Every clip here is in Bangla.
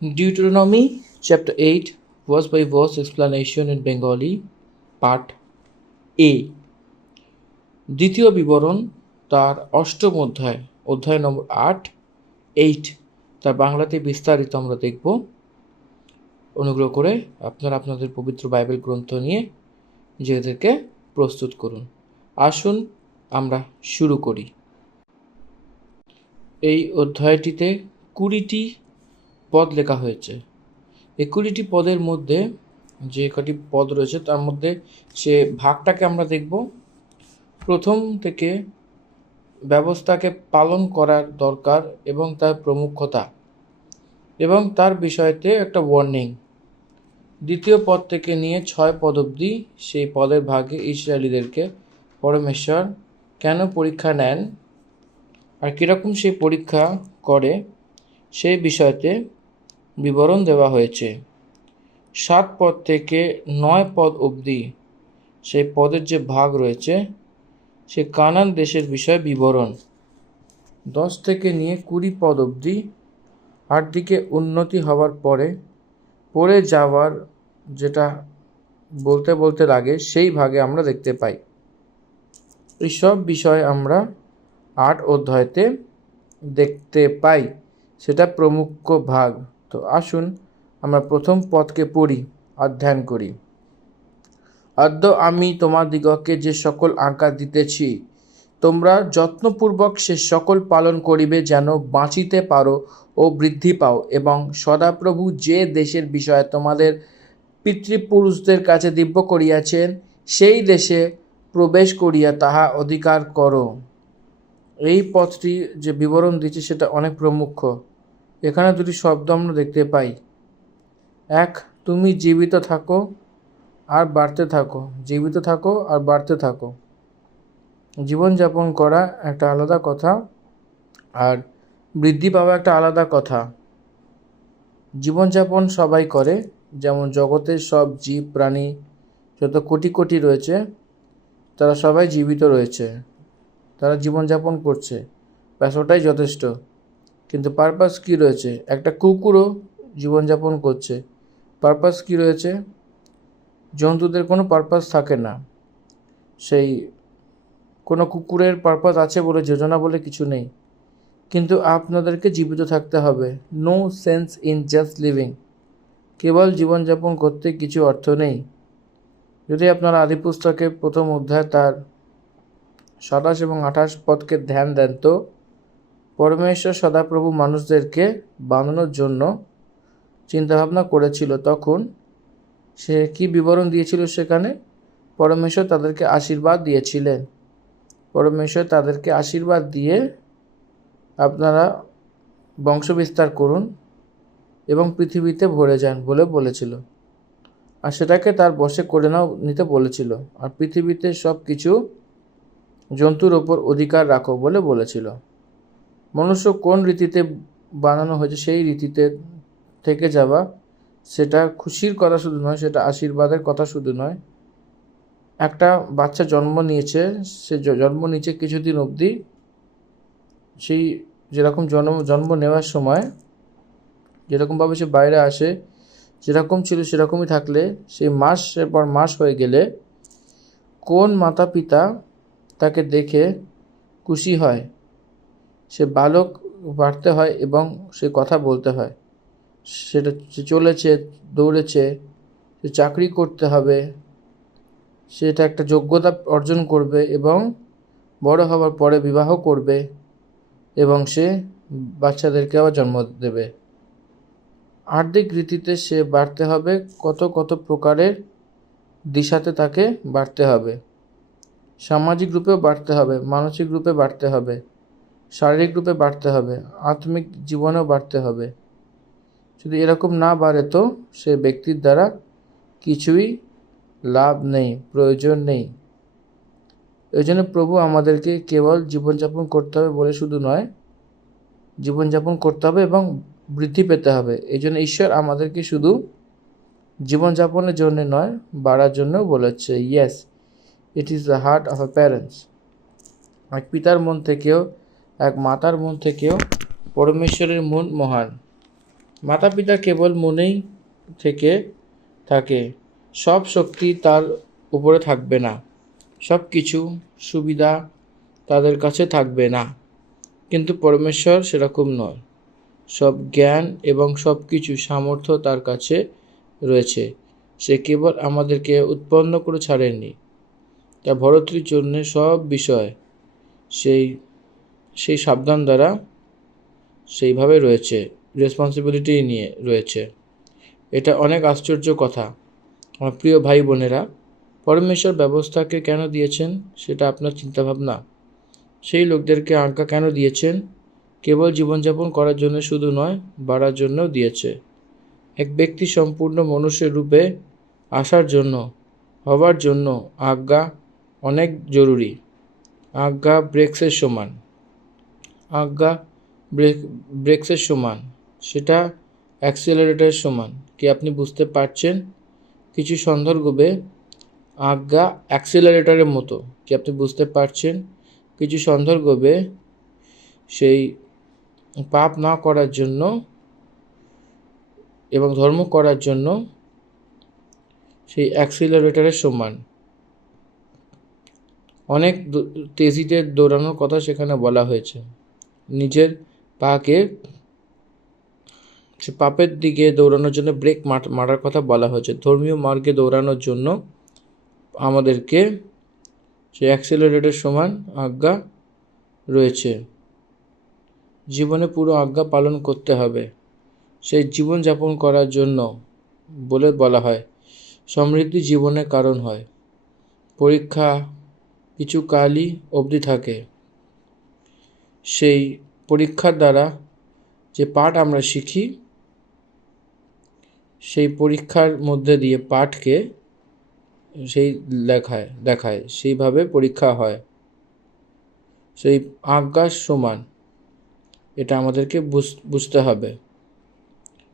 Deuteronomy chapter 8 verse by verse explanation in Bengali part A দ্বিতীয় বিবরণ তার অষ্টম অধ্যায় নম্বর 8 তার বাংলাতে বিস্তারিত আমরা দেখব। অনুগ্রহ করে আপনারা আপনাদের পবিত্র বাইবেল গ্রন্থ নিয়ে নিজেদেরকে প্রস্তুত করুন। আসুন আমরা শুরু করি। এই অধ্যায়টিতে 20টি পদ লেখা হয়েছে। এই 20টি পদের মধ্যে যে কটি পদ রয়েছে তার মধ্যে সে ভাগটাকে আমরা দেখব। প্রথম থেকে ব্যবস্থাকে পালন করার দরকার এবং তার প্রমুখতা এবং তার বিষয়তে একটা ওয়ার্নিং। দ্বিতীয় পদ থেকে নিয়ে 6 পদ অবধি সেই পদের ভাগে ইসরায়েলীদেরকে পরমেশ্বর কেন পরীক্ষা নেন আর কীরকম সেই পরীক্ষা করে সেই বিষয়তে বিবরণ দেওয়া হয়েছে। 7 পদ থেকে 9 পদ অবধি সেই পদের যে ভাগ রয়েছে সে কানান দেশের বিষয়ে বিবরণ। 10 থেকে নিয়ে 20 পদ অবধি আটদিকে উন্নতি হওয়ার পরে যাওয়ার যেটা বলতে লাগে সেই ভাগে আমরা দেখতে পাই। এই সব বিষয় আমরা 8 অধ্যায়তে দেখতে পাই, সেটা প্রমুখ ভাগ। তো আসুন আমরা প্রথম পদকে পড়ি, অধ্যয়ন করি। আদ্য আমি তোমাদিগকে যে সকল আজ্ঞা দিতেছি তোমরা যত্নপূর্বক সে সকল পালন করিবে, যেন বাঁচিতে পারো ও বৃদ্ধি পাও, এবং সদাপ্রভু যে দেশের বিষয়ে তোমাদের পিতৃপুরুষদের কাছে দিব্য করিয়াছেন সেই দেশে প্রবেশ করিয়া তাহা অধিকার করো। এই পথটি যে বিবরণ দিচ্ছে সেটা অনেক প্রমুখ। এখানে দুটি শব্দ আমরা দেখতে পাই। এক, তুমি জীবিত থাকো আর বাড়তে থাকো। জীবিত থাকো আর বাড়তে থাকো। জীবনযাপন করা একটা আলাদা কথা আর বৃদ্ধি পাওয়া একটা আলাদা কথা। জীবনযাপন সবাই করে, যেমন জগতের সব জীব প্রাণী যত কোটি কোটি রয়েছে তারা সবাই জীবিত রয়েছে, তারা জীবনযাপন করছে, ব্যাস ওটাই যথেষ্ট। কিন্তু পারপাস কী রয়েছে? একটা কুকুরও জীবনযাপন করছে, পারপাস কী রয়েছে? জন্তুদের কোনো পারপাস থাকে না। সেই কোনো কুকুরের পারপাস আছে বলে, যোজনা বলে কিছু নেই। কিন্তু আপনাদেরকে জীবিত থাকতে হবে। No sense in just living. কেবল জীবনযাপন করতে কিছু অর্থ নেই। যদি আপনারা আদি পুস্তকের প্রথম অধ্যায় তার 27 এবং 28 পদকে ধ্যান দেন তো পরমেশ্বর সদাপ্রভু মানুষদেরকে বানানোর জন্য চিন্তাভাবনা করেছিল। তখন সে কি বিবরণ দিয়েছিল? সেখানে পরমেশ্বর তাদেরকে আশীর্বাদ দিয়েছিলেন। পরমেশ্বর তাদেরকে আশীর্বাদ দিয়ে আপনারা বংশবিস্তার করুন এবং পৃথিবীতে ভরে যান বলে বলেছিল, আর সেটাকে তার বশে করে নিতে বলেছিল, আর পৃথিবীতে সব কিছু জন্তুর ওপর অধিকার রাখো বলে বলেছিল। মনুষ্য কোন রীতিতে বানানো হয়েছে সেই রীতিতে থেকে যাওয়া, সেটা খুশির কথা শুধু নয়, সেটা আশীর্বাদের কথা শুধু নয়। একটা বাচ্চা জন্ম নিয়েছে, সে জন্ম নিয়েছে কিছুদিন অবধি সেই যেরকম জন্ম নেওয়ার সময় যেরকমভাবে সে বাইরে আসে, যেরকম ছিল সেরকমই থাকলে সেই মাসের পর মাস হয়ে গেলে কোন মাতা পিতা তাকে দেখে খুশি হয়? সে বালক বাড়তে হয় এবং সে কথা বলতে হয়। সেটা সে চলেছে, দৌড়েছে, সে চাকরি করতে হবে, সেটা একটা যোগ্যতা অর্জন করবে এবং বড় হওয়ার পরে বিবাহ করবে এবং সে বাচ্চাদেরকে আবার জন্ম দেবে। আর্থিক রীতিতে সে বাড়তে হবে, কত প্রকারের দিশাতে তাকে বাড়তে হবে। সামাজিক রূপেও বাড়তে হবে, মানসিক রূপে বাড়তে হবে, শারীরিক রূপে বাড়তে হবে, আত্মিক জীবনেও বাড়তে হবে। যদি এরকম না বাড়ে তো সে ব্যক্তির দ্বারা কিছুই লাভ নেই, প্রয়োজন নেই। এই জন্য প্রভু আমাদেরকে কেবল জীবনযাপন করতে হবে বলে শুধু নয়, জীবনযাপন করতে হবে এবং বৃদ্ধি পেতে হবে। এই জন্য ঈশ্বর আমাদেরকে শুধু জীবনযাপনের জন্য নয়, বাড়ার জন্যও বলেছে। Yes, it is the heart of a parents. এক পিতার মন থেকেও, এক মাতার মন থেকেও পরমেশ্বরের মন মহান। মাতা পিতা কেবল মনেই থেকে থাকে, সব শক্তি তার উপরে থাকবে না, সব কিছু সুবিধা তাদের কাছে থাকবে না। কিন্তু পরমেশ্বর সেরকম নয়, সব জ্ঞান এবং সব কিছু সামর্থ্য তার কাছে রয়েছে। সে কেবল আমাদেরকে উৎপন্ন করে ছাড়েননি, তা ভরতরির জন্য সব বিষয় সেই সেই সাবধান দ্বারা সেইভাবে রয়েছে, রেসপন্সিবিলিটি নিয়ে রয়েছে। এটা অনেক আশ্চর্য কথা। আমার প্রিয় ভাই বোনেরা, পরমেশ্বর ব্যবস্থাকে কেন দিয়েছেন সেটা আপনার চিন্তাভাবনা। সেই লোকদেরকে আজ্ঞা কেন দিয়েছেন? কেবল জীবনযাপন করার জন্য শুধু নয়, বাড়ার জন্যও দিয়েছে। এক ব্যক্তি সম্পূর্ণ মনুষ্যের রূপে আসার জন্য, হবার জন্য আজ্ঞা অনেক জরুরি। আজ্ঞা ব্রেক্সের সমান। আজ্ঞা ব্রেক্সের সমান, সেটা অ্যাক্সিলারেটরের সমান। কি আপনি বুঝতে পারছেন? কিছু সন্দর্ভে আজ্ঞা অ্যাক্সিলারেটরের মতো। কি আপনি বুঝতে পারছেন? কিছু সন্দর্ভে সেই পাপ না করার জন্য এবং ধর্ম করার জন্য সেই অ্যাক্সিলারেটরের সমান। অনেক তেজিতে দৌড়ানোর কথা সেখানে বলা হয়েছে। নিজের পাকে সে পাপের দিকে দৌড়ানোর জন্য ব্রেক মারার কথা বলা হয়েছে। ধর্মীয় মার্গে দৌড়ানোর জন্য আমাদেরকে সেই অ্যাক্সিলারেটরের সমান আজ্ঞা রয়েছে। জীবনে পুরো আজ্ঞা পালন করতে হবে, সেই জীবনযাপন করার জন্য বলে বলা হয়। সমৃদ্ধি জীবনের কারণ হয়। পরীক্ষা কিছু কালই অবধি থাকে। সেই পরীক্ষার দ্বারা যে পাঠ আমরা শিখি, সেই পরীক্ষার মধ্যে দিয়ে পাঠকে সেই দেখায় সেইভাবে পরীক্ষা হয়। সেই আজ্ঞার সমান, এটা আমাদেরকে বুঝতে হবে।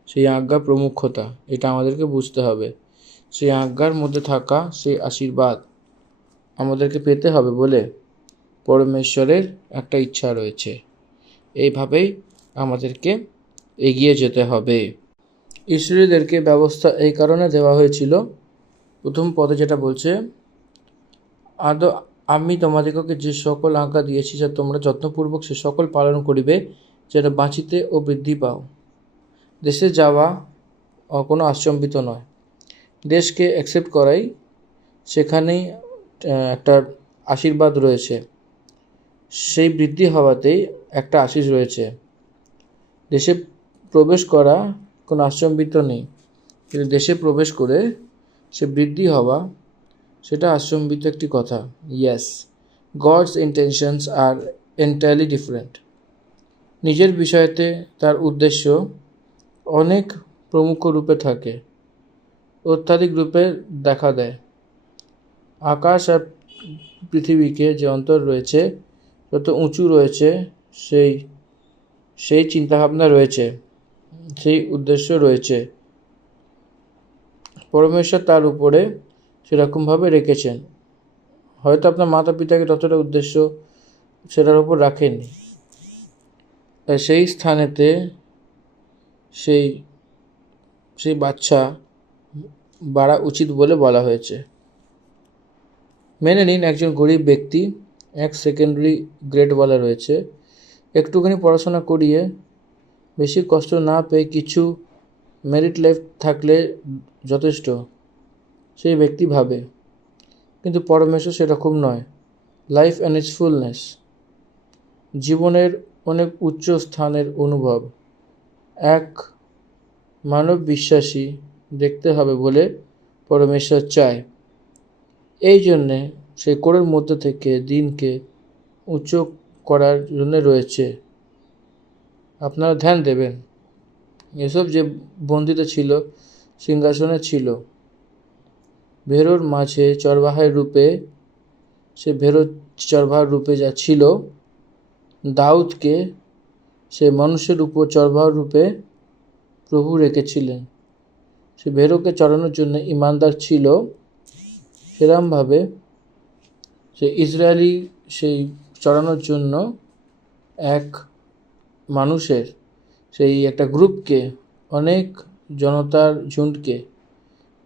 সেই আজ্ঞা প্রমুখতা, এটা আমাদেরকে বুঝতে হবে। সেই আজ্ঞার মধ্যে থাকা সেই আশীর্বাদ আমাদেরকে পেতে হবে বলে পরমেশ্বরের একটা ইচ্ছা রয়েছে। এইভাবেই আমাদেরকে এগিয়ে যেতে হবে। ঈশ্বরীদেরকে ব্যবস্থা এই কারণে দেওয়া হয়েছিল। প্রথম পদে যেটা বলছে, আমি তোমাদিগকে যে সকল আজ্ঞা দিয়েছি যা তোমরা যত্নপূর্বক সে সকল পালন করিবে, যেটা বাঁচিতে ও বৃদ্ধি পাও। দেশে যাওয়া কোনো আশ্চম্বিত নয়। দেশকে অ্যাকসেপ্ট করাই সেখানেই একটা আশীর্বাদ রয়েছে। সেই বৃদ্ধি হওয়াতেই একটা আশীষ রয়েছে। দেশে প্রবেশ করা কোনো আশ্চম্বিত নেই, কিন্তু দেশে প্রবেশ করে সে বৃদ্ধি হওয়া সেটা আশ্চম্বিত একটি কথা। ইয়েস, গডস ইন্টেনশনস আর এন্টায়ারলি ডিফারেন্ট। নিজের বিষয়তে তার উদ্দেশ্য অনেক প্রমুখ রূপে থাকে, অত্যাধিক রূপে দেখা দেয়। আকাশ আর পৃথিবীকে যে অন্তর রয়েছে, যত উঁচু রয়েছে, সেই চিন্তাভাবনা রয়েছে, সেই উদ্দেশ্য রয়েছে। পরমেশ্বর তার উপরে সেরকমভাবে রেখেছেন। হয়তো আপনার মাতা পিতাকে ততটা উদ্দেশ্য সেটার উপর রাখেননি, তাই সেই স্থানেতে সেই বাচ্চা বাড়া উচিত বলে বলা হয়েছে। মেনে নিন একজন গরিব ব্যক্তি, এক সেকেন্ডারি গ্রেডওয়ালা রয়েছে, একটুখানি পড়াশোনা করিয়ে বেশি কষ্ট না পেয়ে কিছু মেরিট লাইফ থাকলে যথেষ্ট, সেই ব্যক্তি ভাবে। কিন্তু পরমেশ্বর সেরকম নয়। লাইফ অ্যান্ড ইটস ফুলনেস, জীবনের অনেক উচ্চ স্থানের অনুভব এক মানব বিশ্বাসী দেখতে হবে বলে পরমেশ্বর চায়। এই জন্যে সেই কোরের মধ্যে থেকে দিনকে উচ্চ করার জন্য রয়েছে। আপনারা ধ্যান দেবেন, এসব যে বন্দিত ছিল, সিংহাসনে ছিল, ভেরোর মাঝে চরবাহের রূপে, সে ভেরো চরবাহার রূপে যা ছিল, দাউদকে সে মানুষের উপর চরবাহার রূপে প্রভু রেখেছিলেন। সে ভেরোকে চড়ানোর জন্য ইমানদার ছিল, সেরমভাবে সে ইসরায়েলি সেই চড়ানোর জন্য এক মানুষের সেই একটা গ্রুপকে অনেক জনতার ঝুঁডকে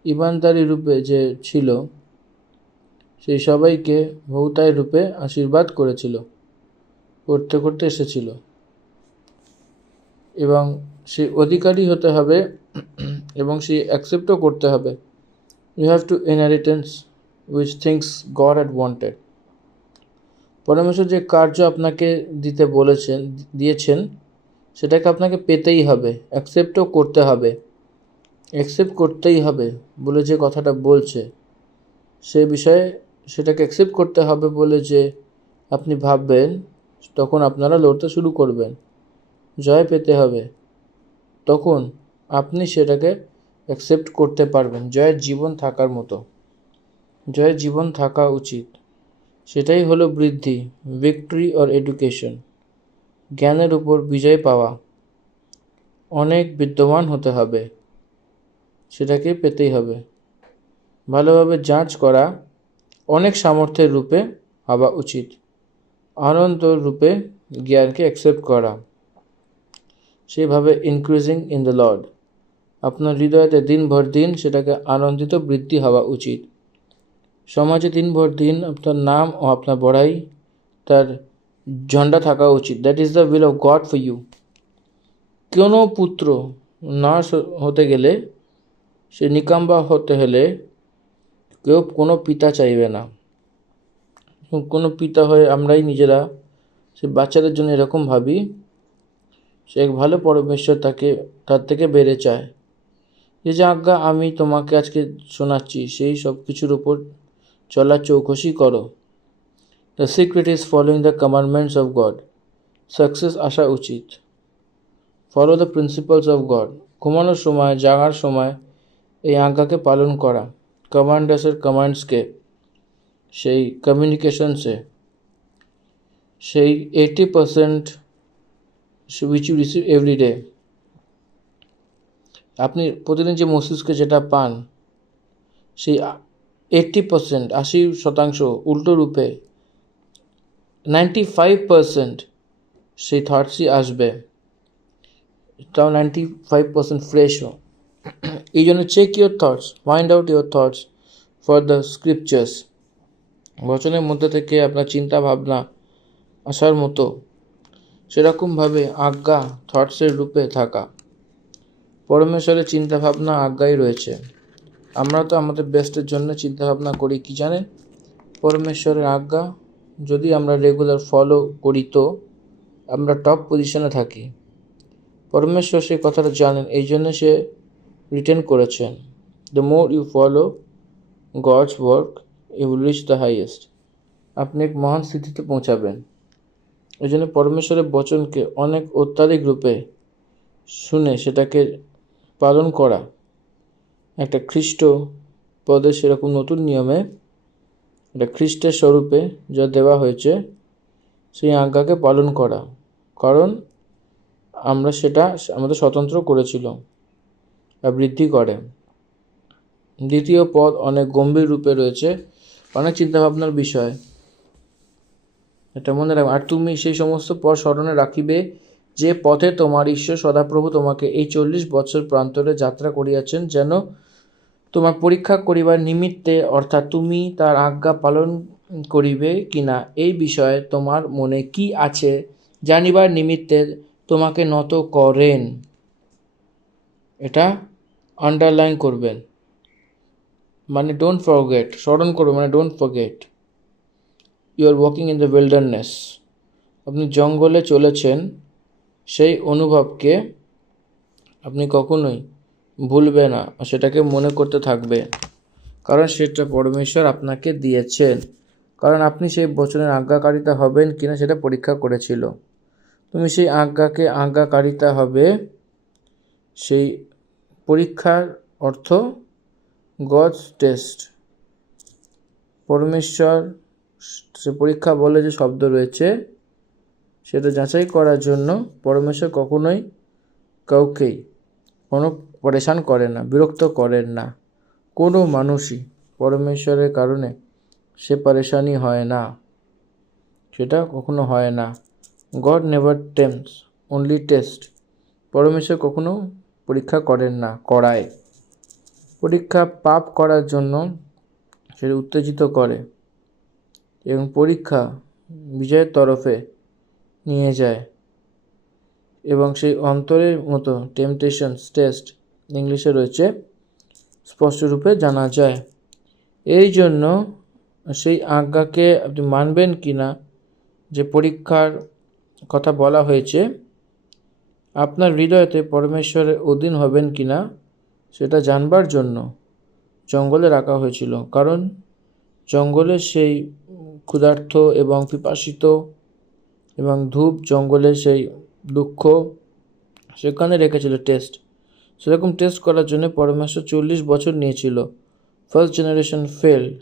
ইমানদারি রূপে যে ছিল সেই সবাইকে বহুতায় রূপে আশীর্বাদ করতে করতে এসেছিল, এবং সেই অধিকারী হতে হবে এবং সেই অ্যাকসেপ্টও করতে হবে। You have to inheritance which things God had wanted. পরমেশ্বর যে কার্য আপনাকে দিয়েছেন সেটাকে আপনাকে পেতেই হবে, অ্যাকসেপ্টও করতে হবে। অ্যাকসেপ্ট করতেই হবে বলে যে কথাটা বলছে সে বিষয়ে সেটাকে অ্যাকসেপ্ট করতে হবে বলে যে আপনি ভাববেন, তখন আপনারা লড়তে শুরু করবেন। জয় পেতে হবে, তখন আপনি সেটাকে অ্যাকসেপ্ট করতে পারবেন। জয়ের জীবন থাকার মতো, জয়ের জীবন থাকা উচিত। সেটাই হলো বৃদ্ধি, ভিক্টরি অর এডুকেশন। জ্ঞানের উপর বিজয় পাওয়া, অনেক বিদ্যমান হতে হবে, সেটাকে পেতেই হবে। ভালোভাবে যাঞ্চ করা, অনেক সামর্থ্যের রূপে হওয়া উচিত। আনন্দ রূপে জ্ঞানকে অ্যাকসেপ্ট করা, সেভাবে ইনক্রিজিং ইন দ্য লর্ড। আপনার হৃদয়তে দিনভর দিন সেটাকে আনন্দিত বৃদ্ধি হওয়া উচিত। সমাজে দিনভর দিন আপনার নাম ও আপনার বড়াই তার ঝন্ডা থাকা উচিত। That is the will of God for you. কোনো পুত্র নার্স হতে গেলে, সে নিকাম্বা হতে হলে কেউ কোনো পিতা চাইবে না। কোনো পিতা হয়ে আমরাই নিজেরা সে বাচ্চাদের জন্য এরকম ভাবি, সে এক ভালো পরমেশ্বর তার থেকে বেড়ে চায়। যে আজ্ঞা আমি তোমাকে আজকে শোনাচ্ছি সেই সব কিছুর উপর চলার চৌকসি করো। The secret is following the commandments of god. Success আসা উচিত। Follow the principles of god. ঘুমানোর সময়, জাগার সময় এই আজ্ঞাকে পালন করা। কমান্ডার্সের কমান্ডসকে, সেই কমিউনিকেশনসে, সেই 80% which you receive every day. আপনি প্রতিদিন যে মস্তিষ্কে যেটা পান, সেই 80%, 80% উল্টো রূপে 95% সেই থটসই আসবে, তাও 95% ফ্রেশও। এই জন্য check your thoughts, find out your thoughts for the scriptures. বচনের মধ্যে থেকে আপনার চিন্তা ভাবনা আসার মতো সেরকমভাবে আজ্ঞা থটসের রূপে থাকা। পরমেশ্বরের চিন্তাভাবনা আজ্ঞাই রয়েছে। আমরা তো আমাদের বেস্টের জন্য চিন্তাভাবনা করি, কি জানেন? পরমেশ্বরের আজ্ঞা যদি আমরা রেগুলার ফলো করি তো আমরা টপ পজিশনে থাকি। পরমেশ্বর সেই কথাটা জানেন, এই জন্য সে রিটেন করেছেন, the more you follow God's work you will reach the highest. আপনি এক মহান স্থিতিতে পৌঁছাবেন। এই জন্য পরমেশ্বরের বচনকে অনেক অত্যাধিক রূপে শুনে সেটাকে পালন করা, একটা খ্রিস্ট পদে সেরকম নতুন নিয়মে একটা খ্রিস্টের স্বরূপে যা দেওয়া হয়েছে সেই আজ্ঞাকে পালন করা, কারণ আমরা সেটা আমাদের স্বতন্ত্র করেছিল আর বৃদ্ধি করে। দ্বিতীয় পদ অনেক গম্ভীর রূপে রয়েছে, অনেক চিন্তাভাবনার বিষয়, এটা মনে রাখবে। আর তুমি সেই সমস্ত পথ স্মরণে রাখিবে যে পথে তোমার ঈশ্বর সদাপ্রভু তোমাকে এই 40 বছর প্রান্তরে যাত্রা করিয়াছেন, যেন তোমার পরীক্ষা করিবার নিমিত্তে, অর্থাৎ তুমি তার আজ্ঞা পালন করিবে কিনা এই বিষয়ে তোমার মনে কি আছে জানিবার নিমিত্তে তোমাকে নত করেন। এটা আন্ডারলাইন করবেন, মানে ডোন্ট ফরগেট, স্মরণ করবেন মানে don't forget. You are walking in the wilderness. আপনি জঙ্গলে চলেছেন, সেই অনুভবকে আপনি কখনোই ভুলবে না, সেটাকে মনে করতে থাকবে, কারণ সেটা পরমেশ্বর আপনাকে দিয়েছেন, কারণ আপনি সেই বচনের আজ্ঞাকারিতা হবেন কিনা সেটা পরীক্ষা করেছিল। তুমি সেই আজ্ঞাকারিতা হবে, সেই পরীক্ষার অর্থ গডস টেস্ট। পরমেশ্বর সে পরীক্ষা বলে যে শব্দ রয়েছে সেটা যাচাই করার জন্য পরমেশ্বর কখনোই কাউকেই কোনো পরেশান করেন না, বিরক্ত করেন না। কোনো মানুষই পরমেশ্বরের কারণে সে পরেশানি হয় না, সেটা কখনো হয় না। God never tempts, only test. পরমেশ্বর কখনো পরীক্ষা করেন না, করায়। পরীক্ষা পাপ করার জন্য সেটা উত্তেজিত করে এবং পরীক্ষা বিজয়ের তরফে নিয়ে যায় এবং সেই অন্তরের মতো টেম্পটেশনস টেস্ট ইংলিশে রয়েছে স্পষ্টরূপে জানা যায়। এই জন্য সেই আজ্ঞাকে আপনি মানবেন কি না, যে পরীক্ষার কথা বলা হয়েছে, আপনার হৃদয়তে পরমেশ্বরের অধীন হবেন কি না সেটা জানবার জন্য জঙ্গলে রাখা হয়েছিল। কারণ জঙ্গলে সেই ক্ষুধার্ত এবং পিপাসিত এবং ধূপ, জঙ্গলে সেই দুঃখ, সেখানে রেখেছিল টেস্ট। সেরকম টেস্ট করার জন্য পরমেশ্বর 40 বছর নিয়েছিল। First generation failed,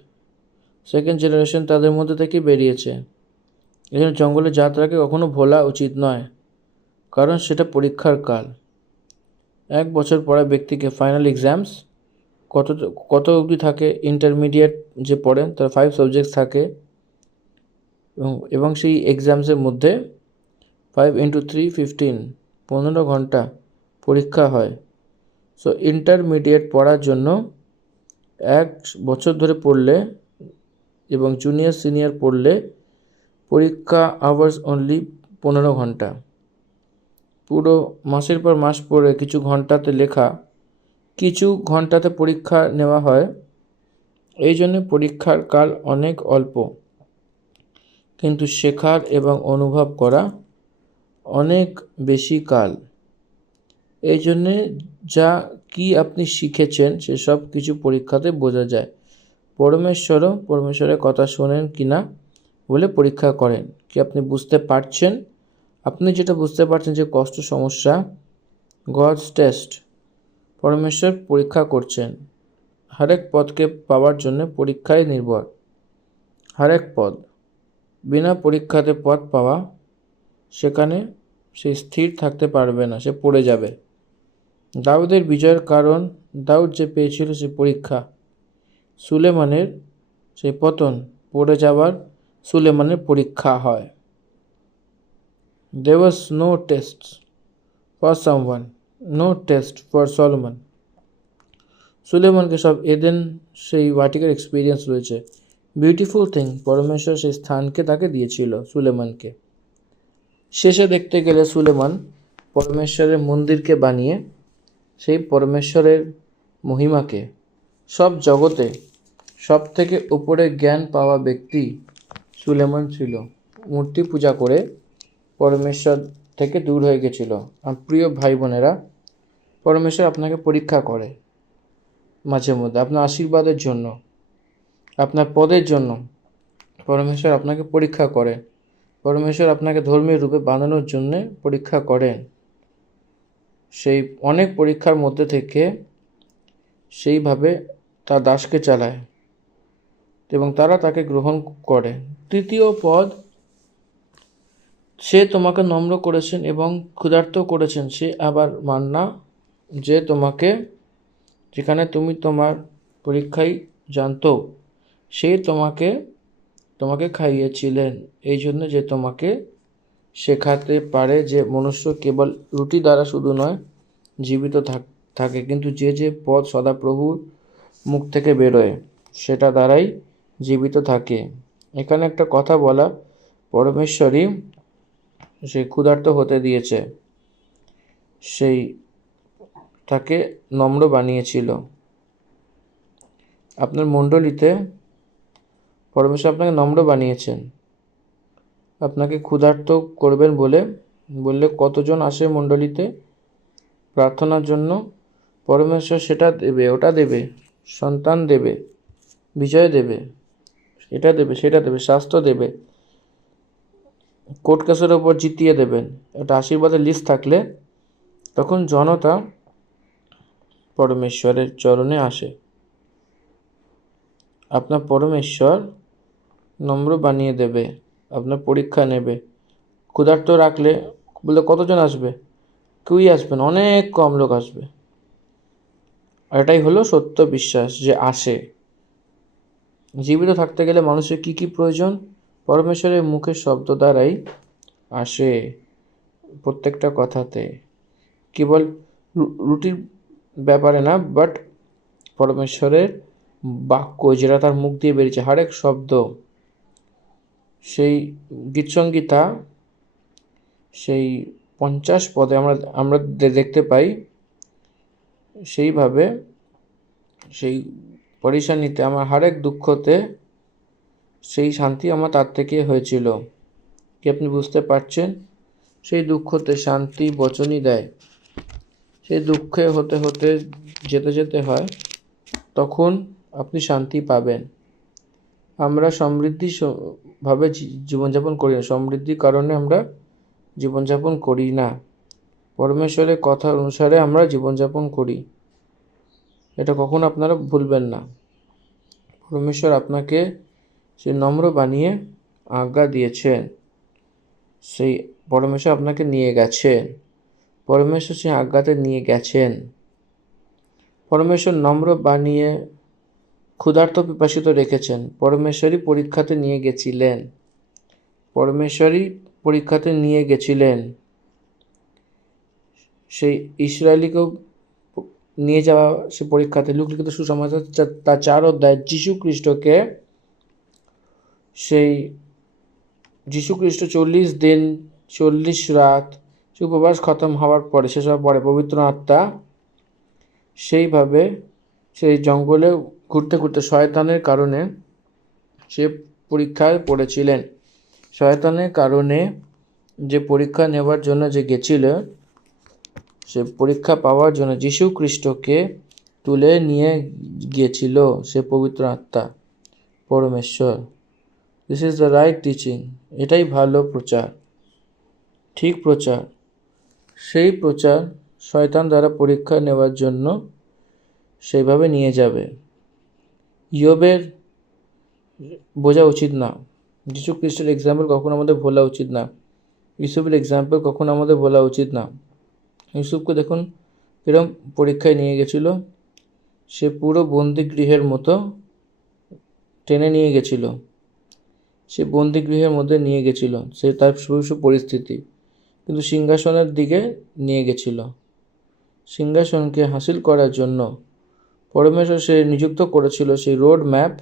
second generation তাদের মধ্যে থেকে বেরিয়েছে। এই জন্য জঙ্গলে যাত্রাকে কখনো ভোলা উচিত নয়, কারণ সেটা পরীক্ষার কাল। 1 বছর পরে ব্যক্তিকে ফাইনাল এক্সামস কত অবধি থাকে, ইন্টারমিডিয়েট যে পড়েন তার 5 সাবজেক্টস থাকে এবং সেই এক্সামসের মধ্যে 5 × 3 15 15 ঘন্টা পরীক্ষা হয়। সো ইন্টারমিডিয়েট পড়ার জন্য 1 বছর ধরে পড়লে এবং জুনিয়র সিনিয়র পড়লে পরীক্ষা আওয়ার্স অনলি 15 ঘন্টা। পুরো মাসের পর মাস পড়ে কিছু ঘন্টাতে লেখা, কিছু ঘন্টাতে পরীক্ষা নেওয়া হয়। এই জন্য পরীক্ষার কাল অনেক অল্প, কিন্তু শেখার এবং অনুভব করা অনেক বেশি কাল। এই জন্যে যা কি আপনি শিখেছেন সেসব কিছু পরীক্ষাতে বোঝা যায়। পরমেশ্বরের কথা শোনেন কি না বলে পরীক্ষা করেন, কি আপনি বুঝতে পারছেন। আপনি যেটা বুঝতে পারছেন যে কষ্ট, সমস্যা, গডস টেস্ট, পরমেশ্বর পরীক্ষা করছেন। হরেক পদকে পাওয়ার জন্য পরীক্ষায় নির্ভর। হরেক পদ, বিনা পরীক্ষাতে পদ পাওয়া, সেখানে সে স্থির থাকতে পারবে না, সে পড়ে যাবে। দাউদের বিজয়ের কারণ দাউদ যে পেয়েছিল সে পরীক্ষা। সুলেমানের সেই পতন, পড়ে যাওয়ার সুলেমানের পরীক্ষা হয়। There was no test for someone, no test for Solomon. সুলেমানকে সব এদেন সেই ভার্টিক্যাল এক্সপিরিয়েন্স রয়েছে। বিউটিফুল থিং, পরমেশ্বর সেই স্থানকে তাকে দিয়েছিল সুলেমানকে। শেষে দেখতে গেলে সুলেমান পরমেশ্বরের মন্দিরকে বানিয়ে সেই পরমেশ্বরের মহিমাকে সব জগতে সব থেকে উপরে জ্ঞান পাওয়া ব্যক্তি সুলেমান ছিল। মূর্তি পূজা করে পরমেশ্বর থেকে দূর হয়ে গেছিল। আমার প্রিয় ভাই বোনেরা, পরমেশ্বর আপনাকে পরীক্ষা করে মাঝে মধ্যে আপনার আশীর্বাদের জন্য, আপনার পদের জন্য। পরমেশ্বর আপনাকে পরীক্ষা করেন। পরমেশ্বর আপনাকে ধর্মীয় রূপে বাঁধানোর জন্য পরীক্ষা করেন। সেই অনেক পরীক্ষার মধ্যে থেকে সেইভাবে তার দাসকে চালায় এবং তারা তাকে গ্রহণ করে। তৃতীয় পদ, সে তোমাকে নম্র করেছেন এবং ক্ষুধার্ত করেছেন। সে আবার মান্না, যে তোমাকে, যেখানে তুমি তোমার পরীক্ষায় জানতো, সে তোমাকে খাইয়েছিলেন। এই জন্য যে তোমাকে শেখাতে পারে যে মনুষ্য কেবল রুটি দ্বারা শুধু নয় জীবিত থাকে, কিন্তু যে যে পদ সদাপ্রভুর মুখ থেকে বেরোয় সেটা দ্বারাই জীবিত থাকে। এখানে একটা কথা বলা, পরমেশ্বরই সেই ক্ষুধার্ত হতে দিয়েছে, সেই তাকে নম্র বানিয়েছিল। আপনার মণ্ডলীতে পরমেশ্বর আপনাকে নম্র বানিয়েছেন। আপনাকে ক্ষুধার্ত করবেন বললে কতজন আসে মণ্ডলীতে প্রার্থনার জন্য? পরমেশ্বর সেটা দেবে, ওটা দেবে, সন্তান দেবে, বিজয় দেবে, এটা দেবে, সেটা দেবে, স্বাস্থ্য দেবে, কোর্ট কেসের ওপর জিতিয়ে দেবেন। একটা আশীর্বাদের লিস্ট থাকলে তখন জনতা পরমেশ্বরের চরণে আসে। আপনার পরমেশ্বর নম্র বানিয়ে দেবে, আপনার পরীক্ষা নেবে। ক্ষুধার্ত রাখলে বলে কতজন আসবে? কেউই আসবে না, অনেক কম লোক আসবে। আর এটাই হলো সত্য বিশ্বাস যে আসে। জীবিত থাকতে গেলে মানুষের কি কি প্রয়োজন? পরমেশ্বরের মুখের শব্দ দ্বারাই আসে প্রত্যেকটা কথাতে। কেবল রুটির ব্যাপারে না, বাট পরমেশ্বরের বাক্য যেটা তার মুখ দিয়ে বেরিয়েছে, হরেক শব্দ, সেই গীতসংগীতা, সেই 50 পদে আমরা আমরা দেখতে পাই। সেইভাবে সেই পরেশানিতে, আমার হরেক দুঃখতে সেই শান্তি আমার তার থেকে হয়েছিল। কি আপনি বুঝতে পারছেন? সেই দুঃখতে শান্তি বচনই দেয়। সেই দুঃখে হতে হতে যেতে যেতে হয়, তখন আপনি শান্তি পাবেন। আমরা সমৃদ্ধি ভাবে জীবনযাপন করি না, সমৃদ্ধির কারণে আমরা জীবনযাপন করি না, পরমেশ্বরের কথা অনুসারে আমরা জীবনযাপন করি। এটা কখনো আপনারা ভুলবেন না। পরমেশ্বর আপনাকে সে নম্র বানিয়ে আজ্ঞা দিয়েছেন, সেই পরমেশ্বর আপনাকে নিয়ে গেছেন, পরমেশ্বর সেই আজ্ঞাতে নিয়ে গেছেন। পরমেশ্বর নম্র বানিয়ে ক্ষুধার্ত পিপাসিত রেখেছেন, পরমেশ্বরই পরীক্ষাতে নিয়ে গেছিলেন, পরমেশ্বরই পরীক্ষাতে নিয়ে গেছিলেন। সেই ইসরায়েলিকেও নিয়ে যাওয়া সে পরীক্ষাতে, লুকলিখিত সুসমাচার তার 4 অধ্যায় যীশু খ্রিস্টকে, সেই যীশু খ্রিস্ট 40 দিন 40 রাত উপবাস খতম হওয়ার পরে, শেষ হওয়ার পরে পবিত্র আত্মা সেইভাবে সেই জঙ্গলে ঘুরতে ঘুরতে শয়তানের কারণে সে পরীক্ষায় পড়েছিলেন। শয়তানের কারণে যে পরীক্ষা নেওয়ার জন্য যে গেছিল, সে পরীক্ষা পাওয়ার জন্য যীশু খ্রিস্টকে তুলে নিয়ে গিয়েছিল সে পবিত্র আত্মা, পরমেশ্বর। This is the right teaching. এটাই ভালো প্রচার, ঠিক প্রচার। সেই প্রচার শয়তান দ্বারা পরীক্ষা নেওয়ার জন্য সেইভাবে নিয়ে যাবে। ইয়োবের বোঝা উচিত না, যীশু খ্রিস্টের এক্সাম্পল কখনো আমাদের ভোলা উচিত না, ইউসুফের এক্সাম্পল কখনো আমাদের ভোলা উচিত না। ইউসুফকে দেখুন এরকম পরীক্ষায় নিয়ে গেছিল, সে পুরো বন্দিগৃহের মতো টেনে নিয়ে গেছিল, সে বন্দিগৃহের মধ্যে নিয়ে গেছিল, সে তার পরিস্থিতি, কিন্তু সিংহাসনের দিকে নিয়ে গেছিল। সিংহাসনকে হাসিল করার জন্য পরমেশ্বর সে নিযুক্ত করেছিল, সেই রোড ম্যাপ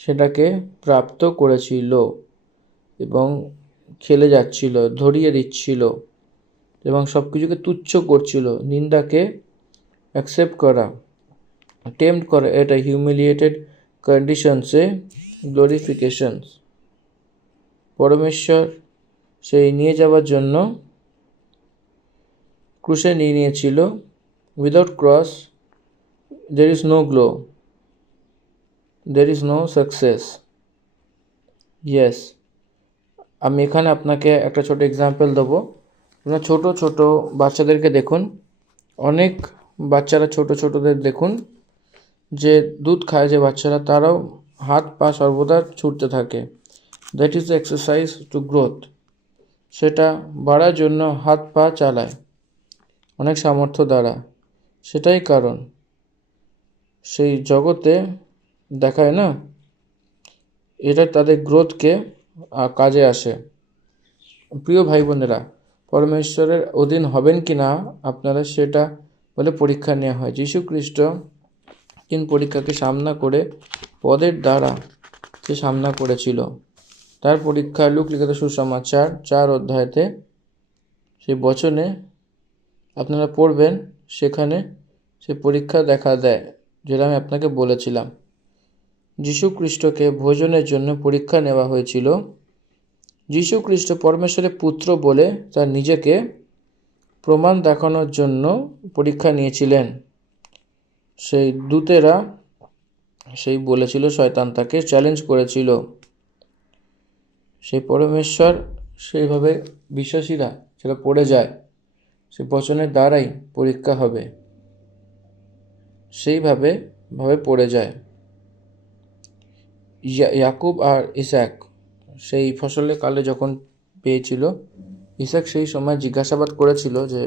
সেটাকে প্রাপ্ত করেছিল এবং খেলে যাচ্ছিল, ধরিয়ে দিচ্ছিল এবং সব কিছুকে তুচ্ছ করছিল। নিন্দাকে অ্যাকসেপ্ট করা, টেম্পট করা, এটা হিউমিলিয়েটেড কন্ডিশনসে গ্লোরিফিকেশনস। পরমেশ্বর সেই নিয়ে যাওয়ার জন্য ক্রুশে নিয়ে নিয়েছিল। Without cross there is no glow, there is no success. Yes, আমি এখানে আপনাকে একটা ছোট এক্সাম্পল দেবো। আপনার ছোট ছোট বাচ্চাদেরকে দেখুন, অনেক বাচ্চারা ছোটোদের দেখুন যে দুধ খায় যে বাচ্চারা, তারাও হাত পা সর্বদা ছুটতে থাকে। That is the exercise to growth. সেটা বাড়ার জন্য হাত পা চালায় অনেক সামর্থ্য দ্বারা। সেটাই কারণ সেই জগতে দেখায় না, এটা তাদের গ্রোথকে কাজে আসে। প্রিয় ভাই বোনেরা, পরমেশ্বরের অধীন হবেন কি না আপনারা, সেটা বলে পরীক্ষা নেওয়া হয়। যীশু খ্রিস্ট কিন্তু পরীক্ষাকে সামনা করে পদের দ্বারা সে সামনা করেছিল। তার পরীক্ষা লুকলিখিত সুসমাচার 4 অধ্যায়তে সেই বচনে আপনারা পড়বেন, সেখানে সে পরীক্ষা দেখা দেয়, যেটা আমি আপনাকে বলেছিলাম। যীশু খ্রিস্টকে ভোজনের জন্য পরীক্ষা নেওয়া হয়েছিল। যীশু খ্রিস্ট পরমেশ্বরের পুত্র বলে তার নিজেকে প্রমাণ দেখানোর জন্য পরীক্ষা নিয়েছিলেন। সেই দূতেরা সেই বলেছিল, শয়তান তাকে চ্যালেঞ্জ করেছিল। সেই পরমেশ্বর সেইভাবে বিশ্বাসীরা সেটা পড়ে যায়, সে বচনের দ্বারাই পরীক্ষা হবে, সেইভাবে পড়ে যায়। ইয়াকুব আর ইসাক সেই ফসলের কালে যখন পেয়েছিল, ইসাক সেই সময় জিজ্ঞাসাবাদ করেছিল যে,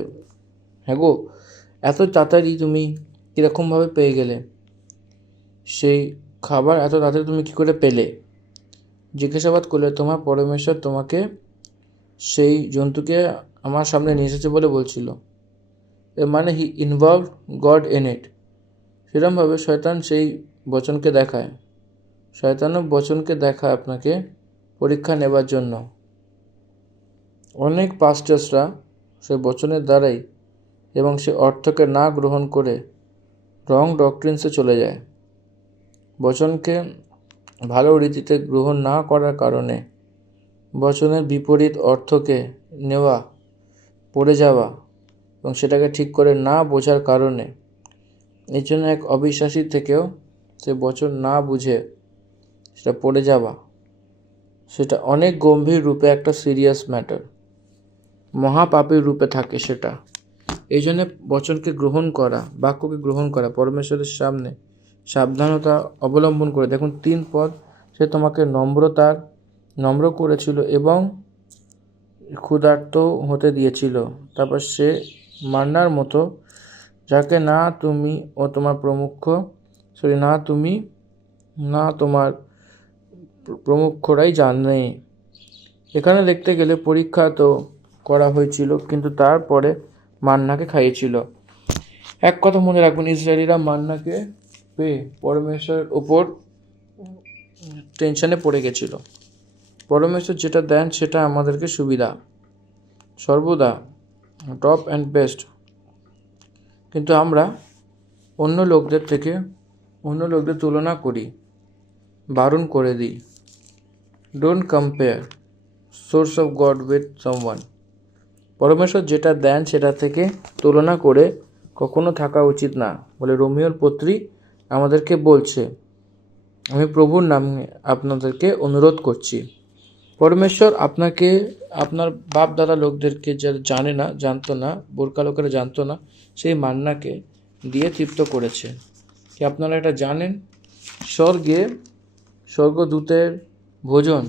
হ্যাঁ গো, এত তাড়াতাড়ি তুমি কীরকমভাবে পেয়ে গেলে, সেই খাবার এত তাড়াতাড়ি তুমি কী করে পেলে? জিজ্ঞাসাবাদ করলে, তোমার পরমেশ্বর তোমাকে সেই জন্তুকে আমার সামনে নিয়ে এসেছে বলে বলছিল। এর মানে হি ইনভলভ গড ইন ইট। সেরকমভাবে শয়তান সেই বচনকে দেখায়, শয়তানও বচনকে দেখায় আপনাকে পরীক্ষা নেবার জন্য। অনেক পাস্টার্সরা সে বচনের দ্বারাই এবং সে অর্থকে না গ্রহণ করে রং ডক্ট্রিনসে চলে যায়। বচনকে ভালো রীতিতে গ্রহণ না করার কারণে বচনের বিপরীত অর্থকে নেওয়া, পড়ে যাওয়া এবং সেটাকে ঠিক করে না বোঝার কারণে এর জন্য এক অবিশ্বাসী থেকেও সে বচন না বুঝে সেটা পড়ে যাওয়া, সেটা অনেক গম্ভীর রূপে একটা সিরিয়াস ম্যাটার, মহাপাপের রূপে থাকে সেটা। এই জন্যে বচনকে গ্রহণ করা, বাক্যকে গ্রহণ করা, পরমেশ্বরের সামনে সাবধানতা অবলম্বন করে। দেখুন 3 পদ, সে তোমাকে নম্র করেছিল এবং ক্ষুধার্ত হতে দিয়েছিল। তারপর সে মান্নার মতো যাকে না তুমি ও তোমার না তোমার প্রমুখরাই জানে। এখানে দেখতে গেলে পরীক্ষা তো করা হয়েছিল, কিন্তু তারপরে মান্নাকে খাইয়েছিল। এক কথা মনে রাখবেন, ইসরায়েলিরা মান্নাকে পেয়ে পরমেশ্বরের ওপর টেনশনে পড়ে গেছিল। পরমেশ্বর যেটা দেন সেটা আমাদেরকে সুবিধা, সর্বদা টপ অ্যান্ড বেস্ট। কিন্তু আমরা অন্য লোকদের তুলনা করি, বারণ করে দিই। Don't compare source of god with someone. পরমেশ্বর যেটা দেন সেটা থেকে তুলনা করে কখনো থাকা উচিত না বলে রোমিওর পত্রী আমাদেরকে বলছে। আমি প্রভুর নামে আপনাদেরকে অনুরোধ করছি। পরমেশ্বর আপনাকে, আপনার বাপ দাদা লোকদেরকে যারা জানতো না, বোরকা লোকেরা জানতো না, সেই মান্নাকে দিয়ে তৃপ্ত করেছে। কি আপনারা এটা জানেন? স্বর্গদূতের ভোজন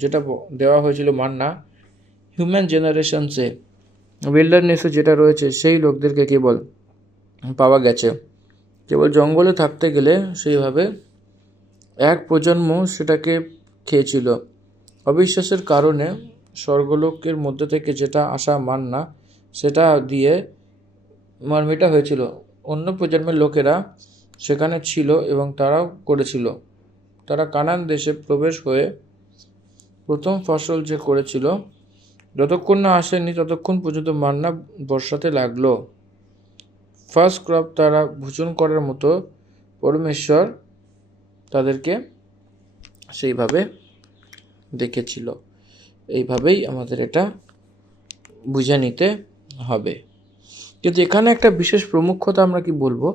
যেটা দেওয়া হয়েছিল মান্না, হিউম্যান জেনারেশনসে উইল্ডারনেসে যেটা রয়েছে সেই লোকদেরকে কেবল পাওয়া গেছে। কেবল জঙ্গলে থাকতে গেলে সেইভাবে এক প্রজন্ম সেটাকে খেয়েছিল। অবিশ্বাসের কারণে স্বর্গলোকের মধ্যে থেকে যেটা আসা মান্না সেটা দিয়ে মারমিটা হয়েছিল। অন্য প্রজন্মের লোকেরা সেখানে ছিল এবং তারাও করেছিল। তারা কানান দেশে প্রবেশ হয়ে প্রথম ফসল যে করেছিল, যতক্ষণ না আসেনি ততক্ষণ পর্যন্ত মান্না বর্ষাতে লাগলো। ফার্স্ট ক্রপ তারা ভোজন করার মতো পরমেশ্বর তাদেরকে সেইভাবে দেখেছিল। এইভাবেই আমাদের এটা বুঝে নিতে হবে। কিন্তু এখানে একটা বিশেষ প্রমুখতা আমরা কি বলবো,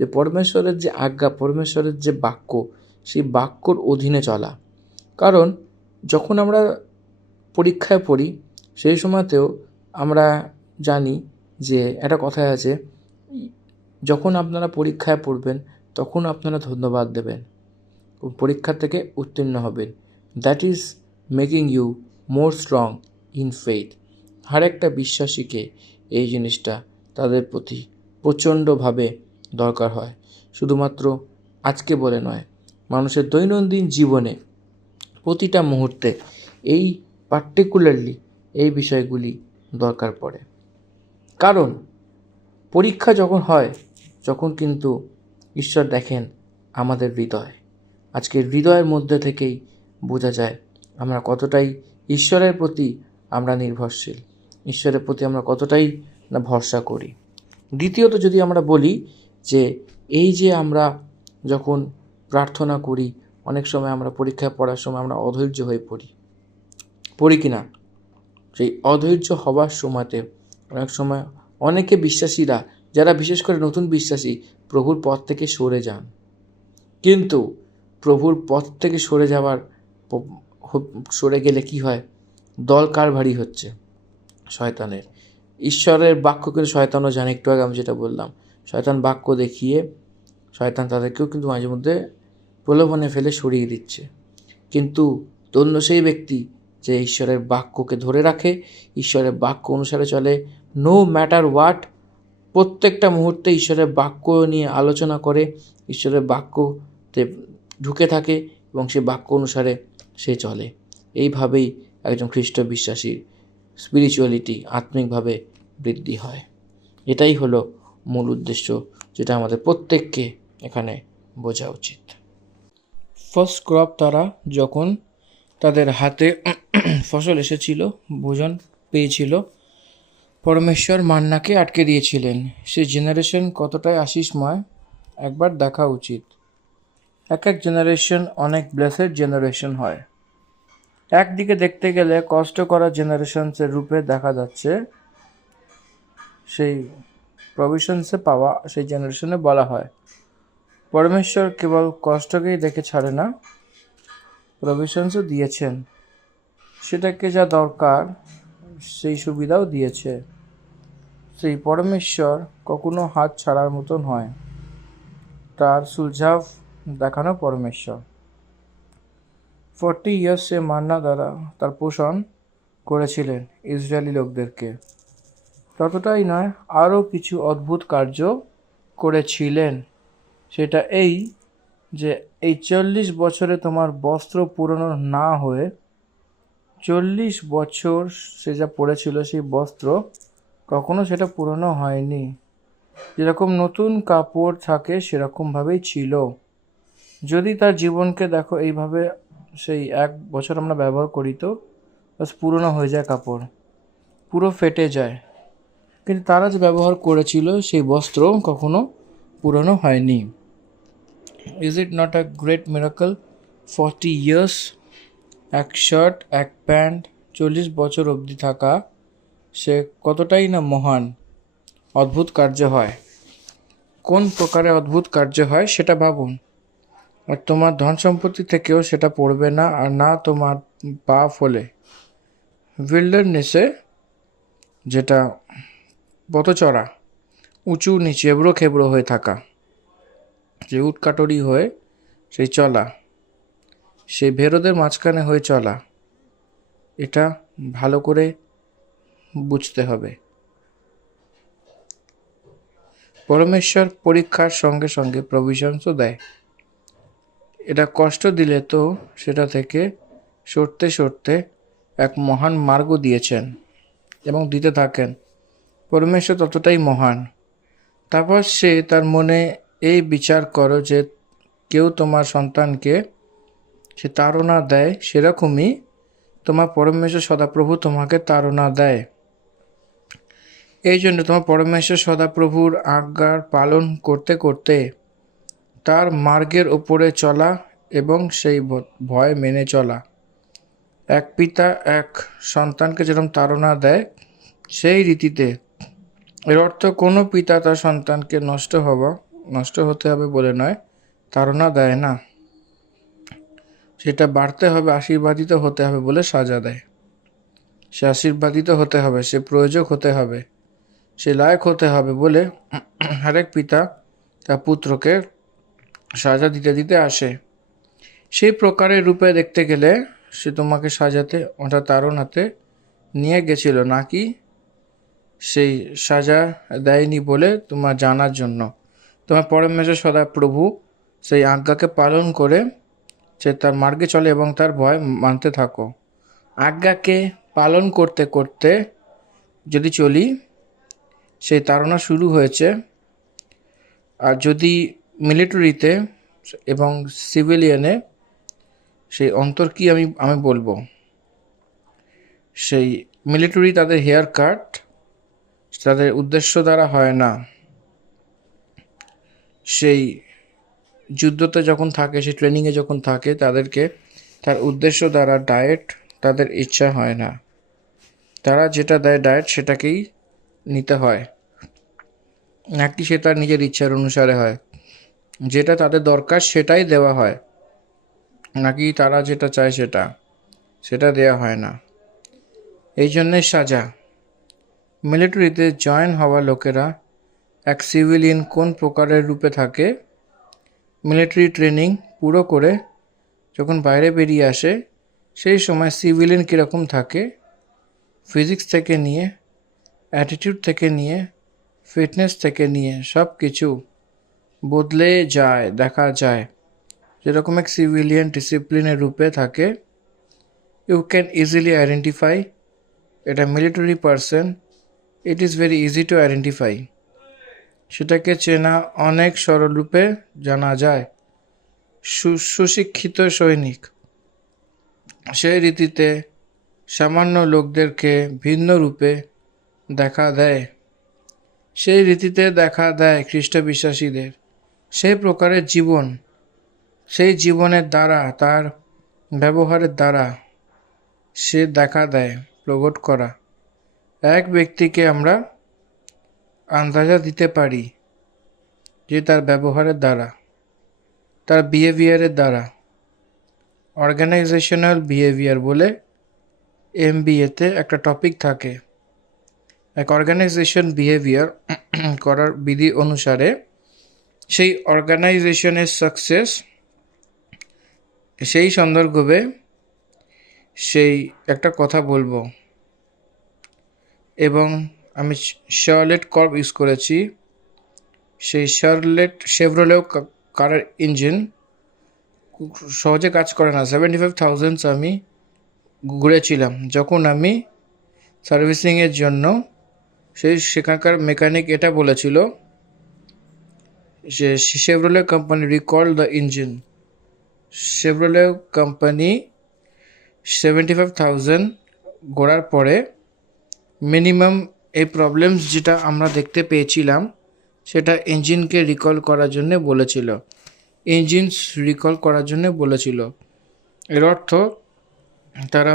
যে পরমেশ্বরের যে আজ্ঞা, পরমেশ্বরের যে বাক্য, সেই বাক্যর অধীনে চলা। কারণ যখন আমরা পরীক্ষায় পড়ি সেই সময়তেও আমরা জানি যে একটা কথায় আছে, যখন আপনারা পরীক্ষায় পড়বেন তখন আপনারা ধন্যবাদ দেবেন, পরীক্ষা থেকে উত্তীর্ণ হবেন। That is making you more strong in faith. আর একটা বিশ্বাসীকে এই জিনিসটা তাদের প্রতি প্রচণ্ডভাবে দরকার হয়। শুধুমাত্র আজকে বলে নয়, মানুষের দৈনন্দিন জীবনে প্রতিটা মুহূর্তে এই পার্টিকুলারলি এই বিষয়গুলি দরকার পড়ে। কারণ পরীক্ষা যখন হয় তখন কিন্তু ঈশ্বর দেখেন আমাদের হৃদয়। আজকে হৃদয়ের মধ্যে থেকেই বোঝা যায় আমরা কতটাই ঈশ্বরের প্রতি আমরা নির্ভরশীল, ঈশ্বরের প্রতি আমরা কতটাই না ভরসা করি। দ্বিতীয়ত যদি আমরা বলি যে এই যে আমরা যখন প্রার্থনা করি, অনেক সময় আমরা পরীক্ষায় পড়ার সময় আমরা অধৈর্য হয়ে পড়ি কি না? সেই অধৈর্য হওয়ার সময়তে অনেক সময় অনেকে বিশ্বাসীরা, যারা বিশেষ করে নতুন বিশ্বাসী, প্রভুর পথ থেকে সরে যান। কিন্তু প্রভুর পথ থেকে সরে গেলে কি হয়? দল কারভারি হচ্ছে শয়তানের। ঈশ্বরের বাক্য কিন্তু শয়তানও জানে। একটু আগে আমি যেটা বললাম, শয়তান বাক্য দেখিয়ে শয়তান তাদেরকেও কিন্তু মাঝে মধ্যে প্রলোভনে ফেলে সরিয়ে দিচ্ছে। কিন্তু ধন্য সেই ব্যক্তি যে ঈশ্বরের বাক্যকে ধরে রাখে, ঈশ্বরের বাক্য অনুসারে চলে, নো ম্যাটার হোয়াট। প্রত্যেকটা মুহূর্তে ঈশ্বরের বাক্য নিয়ে আলোচনা করে, ঈশ্বরের বাক্যতে ঢুকে থাকে এবং সে বাক্য অনুসারে সে চলে। এইভাবেই একজন খ্রিস্ট বিশ্বাসীর স্পিরিচুয়ালিটি আত্মিকভাবে বৃদ্ধি হয়। এটাই হলো মূল উদ্দেশ্য, যেটা আমাদের প্রত্যেককে এখানে বোঝা উচিত। ফার্স্ট ক্রপ তারা যখন তাদের হাতে ফসল এসেছিল, ভোজন পেয়েছিল, পরমেশ্বর মান্নাকে আটকে দিয়েছিলেন। সেই জেনারেশন কতটাই আশিসময় একবার দেখা উচিত। এক এক জেনারেশন অনেক ব্লেসেড জেনারেশন হয়। একদিকে দেখতে গেলে কষ্ট করা জেনারেশনসের রূপে দেখা যাচ্ছে, সেই প্রভিশনসে পাওয়া সেই জেনারেশনে বলা হয় পরমেশ্বর কেবল কষ্টকেই দেখে ছাড়ে না, প্রভিশনসও দিয়েছেন, সেটাকে যা দরকার সেই সুবিধাও দিয়েছে। সেই পরমেশ্বর কখনো হাত ছাড়ার মতন হয়, তার সুলঝাভ দেখানো পরমেশ্বর। 40 ইয়ার্স সে মান্না দ্বারা তার পোষণ করেছিলেন ইসরায়েলি লোকদেরকে। ততটাই নয়, আরও কিছু অদ্ভুত কার্য করেছিলেন। সেটা এই যে এই 40 বছরে তোমার বস্ত্র পুরনো না হয়ে, 40 বছর সে যা পড়েছিল সেই বস্ত্র কখনো সেটা পুরনো হয়নি। যেরকম নতুন কাপড় থাকে সেরকমভাবেই ছিল। যদি তার জীবনকে দেখো এইভাবে, সেই 1 বছর আমরা ব্যবহার করি তো বাস পুরনো হয়ে যায়, কাপড় পুরো ফেটে যায়, কিন্তু তারা যে ব্যবহার করেছিল সেই বস্ত্র কখনো পুরনো হয়নি। Is it not a great miracle? 40 years, এক শার্ট এক প্যান্ট 40 বছর অবধি থাকা, সে কতটাই না মহান। অদ্ভুত কার্য হয়, কোন প্রকারে অদ্ভুত কার্য হয় সেটা ভাবুন। আর তোমার ধন সম্পত্তি থেকেও সেটা পড়বে না, আর না তোমার পা ফলে। উইল্ডারনেসে যেটা পথচড়া, উঁচু নিচু এবড়ো খেবড়ো হয়ে থাকা, যে উটকাটরি হয়ে সেই চলা, সেই ভেরোদের মাঝখানে হয়ে চলা, এটা ভালো করে বুঝতে হবে। পরমেশ্বর পরীক্ষার সঙ্গে সঙ্গে প্রভিশনসও দেয়। এটা কষ্ট দিলে তো সেটা থেকে সরতে সরতে এক মহান মার্গ দিয়েছেন এবং দিতে থাকেন। পরমেশ্বর ততটাই মহান। তারপর সে তার মনে এই বিচার করো যে কেউ তোমার সন্তানকে সে তাড়না দেয়, সেরকমই তোমার পরমেশ্বর সদাপ্রভু তোমাকে তাড়না দেয়। এই জন্য তোমার পরমেশ্বর সদাপ্রভুর আজ্ঞার পালন করতে করতে তার মার্গের ওপরে চলা এবং সেই ভয় মেনে চলা। এক পিতা এক সন্তানকে যেরকম তাড়না দেয়, সেই রীতিতে, এর অর্থ কোনো পিতা তার সন্তানকে নষ্ট হতে হবে বলে নয়, তাড়না দেয় না। সেটা বাড়তে হবে, আশীর্বাদিত হতে হবে বলে সাজা দেয়। সে আশীর্বাদিত হতে হবে, সে প্রয়োজক হতে হবে, সে লায়ক হতে হবে বলে আরেক পিতা তার পুত্রকে সাজা দিতে দিতে আসে। সেই প্রকারের রূপে দেখতে গেলে সে তোমাকে সাজাতে অর্থাৎ তাড়নাতে নিয়ে গেছিল, নাকি সেই সাজা দেয়নি বলে তোমার জানার জন্য। তোমার পরমেশ্বর সদাপ্রভু সেই আজ্ঞাকে পালন করে সে তার মার্গে চলে এবং তার ভয় মানতে থাকো। আজ্ঞাকে পালন করতে করতে যদি চলি, সেই তাড়না শুরু হয়েছে। আর যদি মিলিটারিতে এবং সিভিলিয়ানে সেই অন্তর কি আমি বলবো, সেই মিলিটারি তাদের হেয়ার কাট তাদের উদ্দেশ্য দ্বারা হয় না। সেই যুদ্ধতে যখন থাকে, সেই ট্রেনিংয়ে যখন থাকে, তাদেরকে তার উদ্দেশ্য দ্বারা ডায়েট তাদের ইচ্ছা হয় না। তারা যেটা দেয় ডায়েট সেটাকেই নিতে হয়, নাকি সে তার নিজের ইচ্ছার অনুসারে হয়। যেটা তাদের দরকার সেটাই দেওয়া হয়, নাকি তারা যেটা চায় সেটা দেওয়া হয় না। এই জন্যে সাজা। মিলিটারিতে জয়েন হওয়া লোকেরা এক সিভিলিয়ান কোন প্রকারের রূপে থাকে, মিলিটারি ট্রেনিং পুরো করে যখন বাইরে বেরিয়ে আসে, সেই সময় সিভিলিয়ান কীরকম থাকে, ফিজিক্স থেকে নিয়ে, অ্যাটিটিউড থেকে নিয়ে, ফিটনেস থেকে নিয়ে সব কিছু বদলে যায়, দেখা যায়। যেরকম এক সিভিলিয়ান ডিসিপ্লিনের রূপে থাকে, ইউ ক্যান ইজিলি আইডেন্টিফাই এটা military person, it is very easy to identify. সেটাকে চেনা অনেক সরল রূপে জানা যায়। সুশিক্ষিত সৈনিক সেই রীতিতে সামান্য লোকদেরকে ভিন্ন রূপে দেখা দেয়। সেই রীতিতে দেখা দেয় খ্রিস্ট বিশ্বাসীদের সেই প্রকারের জীবন, সেই জীবনের দ্বারা, তার ব্যবহারের দ্বারা সে দেখা দেয়, প্রকট করা। এক ব্যক্তিকে আমরা আন্দাজা দিতে পারি যে তার ব্যবহারের দ্বারা, তার বিহেভিয়ারের দ্বারা। অর্গানাইজেশনাল বিহেভিয়ার বলে এমবিএতে একটা টপিক থাকে। এক অর্গানাইজেশন বিহেভিয়ার করার বিধি অনুসারে সেই অর্গানাইজেশনের সাকসেস, সেই সন্দর্ভে সেই একটা কথা বলবো। এবং আমি শার্লেট কর্ব ইউজ করেছি। সেই শার্লেট শেভরলেও কারের ইঞ্জিন সহজে কাজ করে না। 75,000 আমি ঘুরেছিলাম যখন আমি সার্ভিসিংয়ের জন্য। সেখানকার মেকানিক এটা বলেছিল যে Chevrolet company recall the engine. Chevrolet company 75,000 ঘোরার পরে মিনিমাম এই প্রবলেমস যেটা আমরা দেখতে পেয়েছিলাম সেটা ইঞ্জিনকে রিকল করার জন্য বলেছিল, ইঞ্জিনস রিকল করার জন্য বলেছিল। এর অর্থ তারা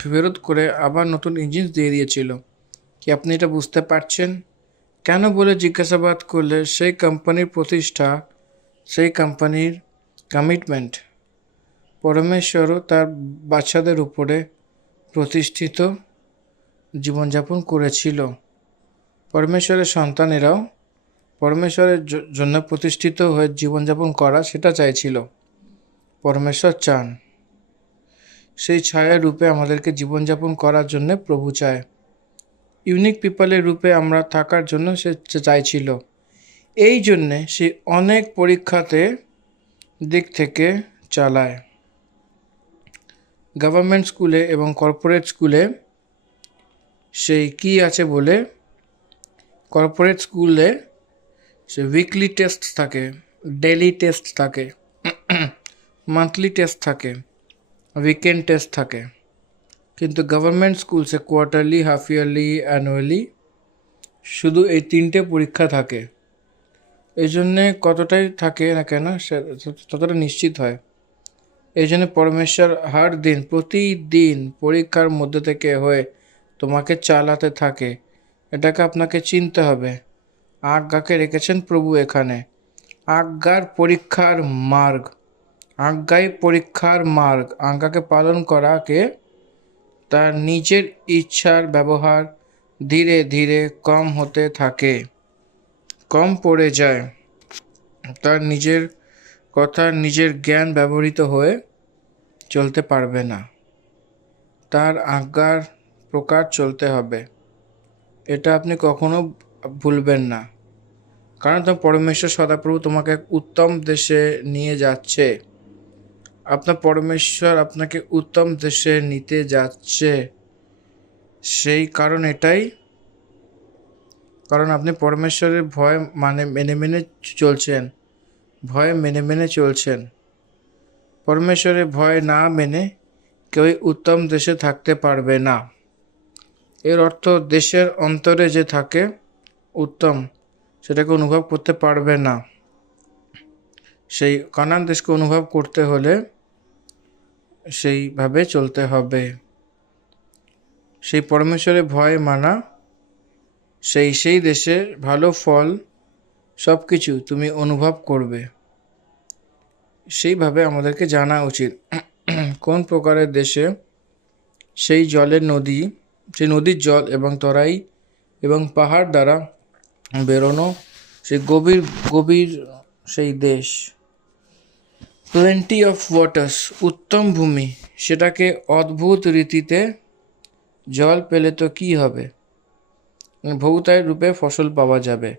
ফেরত করে আবার নতুন ইঞ্জিন দিয়ে দিয়েছিল। কি আপনি এটা বুঝতে পারছেন? কেন বলে জিজ্ঞাসাবাদ করলে সেই কোম্পানির প্রতিষ্ঠা, সেই কোম্পানির কমিটমেন্ট, পরমেশ্বরও তার বাচ্চাদের উপরে প্রতিষ্ঠিত জীবনযাপন করেছিল। পরমেশ্বরের সন্তানেরাও পরমেশ্বরের জন্য প্রতিষ্ঠিত হয়ে জীবনযাপন করা সেটা চাইছিল। পরমেশ্বর চান সেই ছায়ার রূপে আমাদেরকে জীবনযাপন করার জন্য প্রভু চায়। ইউনিক পিপলের রূপে আমরা থাকার জন্য সে চাইছিল। এই জন্যে সে অনেক পরীক্ষাতে দিক থেকে চালায়। গভর্নমেন্ট স্কুলে এবং কর্পোরেট স্কুলে সেই কি আছে বলে, কর্পোরেট স্কুলে সে উইকলি টেস্ট থাকে, ডেইলি টেস্ট থাকে, মান্থলি টেস্ট থাকে, উইকেন্ড টেস্ট থাকে। কিন্তু গভর্নমেন্ট স্কুল সে কোয়ার্টারলি, হাফ ইয়ারলি, অ্যানুয়ালি শুধু এই 3টে পরীক্ষা থাকে। এই জন্যে কতটাই থাকে না কেন সে ততটা নিশ্চিত হয়। এই জন্য পরমেশ্বর হার দিন, প্রতিদিন পরীক্ষার মধ্যে থেকে হয়ে তোমাকে চালাতে থাকে। এটাকে আপনাকে চিনতে হবে। আজ্ঞাকে রেখেছেন প্রভু এখানে। আজ্ঞার পরীক্ষার মার্গ, আজ্ঞাই পরীক্ষার মার্গ। আজ্ঞাকে পালন করাকে তার নিজের ইচ্ছার ব্যবহার ধীরে ধীরে কম হতে থাকে, কম পড়ে যায়। তার নিজের কথা, নিজের জ্ঞান ব্যবহৃত হয়ে চলতে পারবে না। তার আজ্ঞার প্রকার চলতে হবে। এটা আপনি কখনো ভুলবেন না। কারণ তোমার পরমেশ্বর সদাপ্রভু তোমাকে এক উত্তম দেশে নিয়ে যাচ্ছে। আপনার পরমেশ্বর আপনাকে উত্তম দেশে নিতে যাচ্ছে। সেই কারণ এটাই, কারণ আপনি পরমেশ্বরের ভয় মেনে মেনে চলছেন, ভয় মেনে মেনে চলছেন। পরমেশ্বরের ভয় না মেনে কেউই উত্তম দেশে থাকতে পারবে না। এর অর্থ দেশের অন্তরে যে থাকে উত্তম, সেটাকে অনুভব করতে পারবে না। সেই কানান দেশকে অনুভব করতে হলে সেইভাবে চলতে হবে। সেই পরমেশ্বরের ভয় মানা, সেই দেশে ভালো ফল সব কিছু তুমি অনুভব করবে। সেইভাবে আমাদেরকে জানা উচিত কোন প্রকারের দেশে সেই জলের নদী, সেই নদীর জল এবং তরাই এবং পাহাড় দ্বারা বেরোনো সেই গভীর গভীর সেই দেশ। প্লেন্টি অফ ওয়াটার্স, উত্তম ভূমি, সেটাকে অদ্ভুত রীতিতে জল পেলে তো কী হবে? বহুতায় রূপে ফসল পাওয়া যাবে।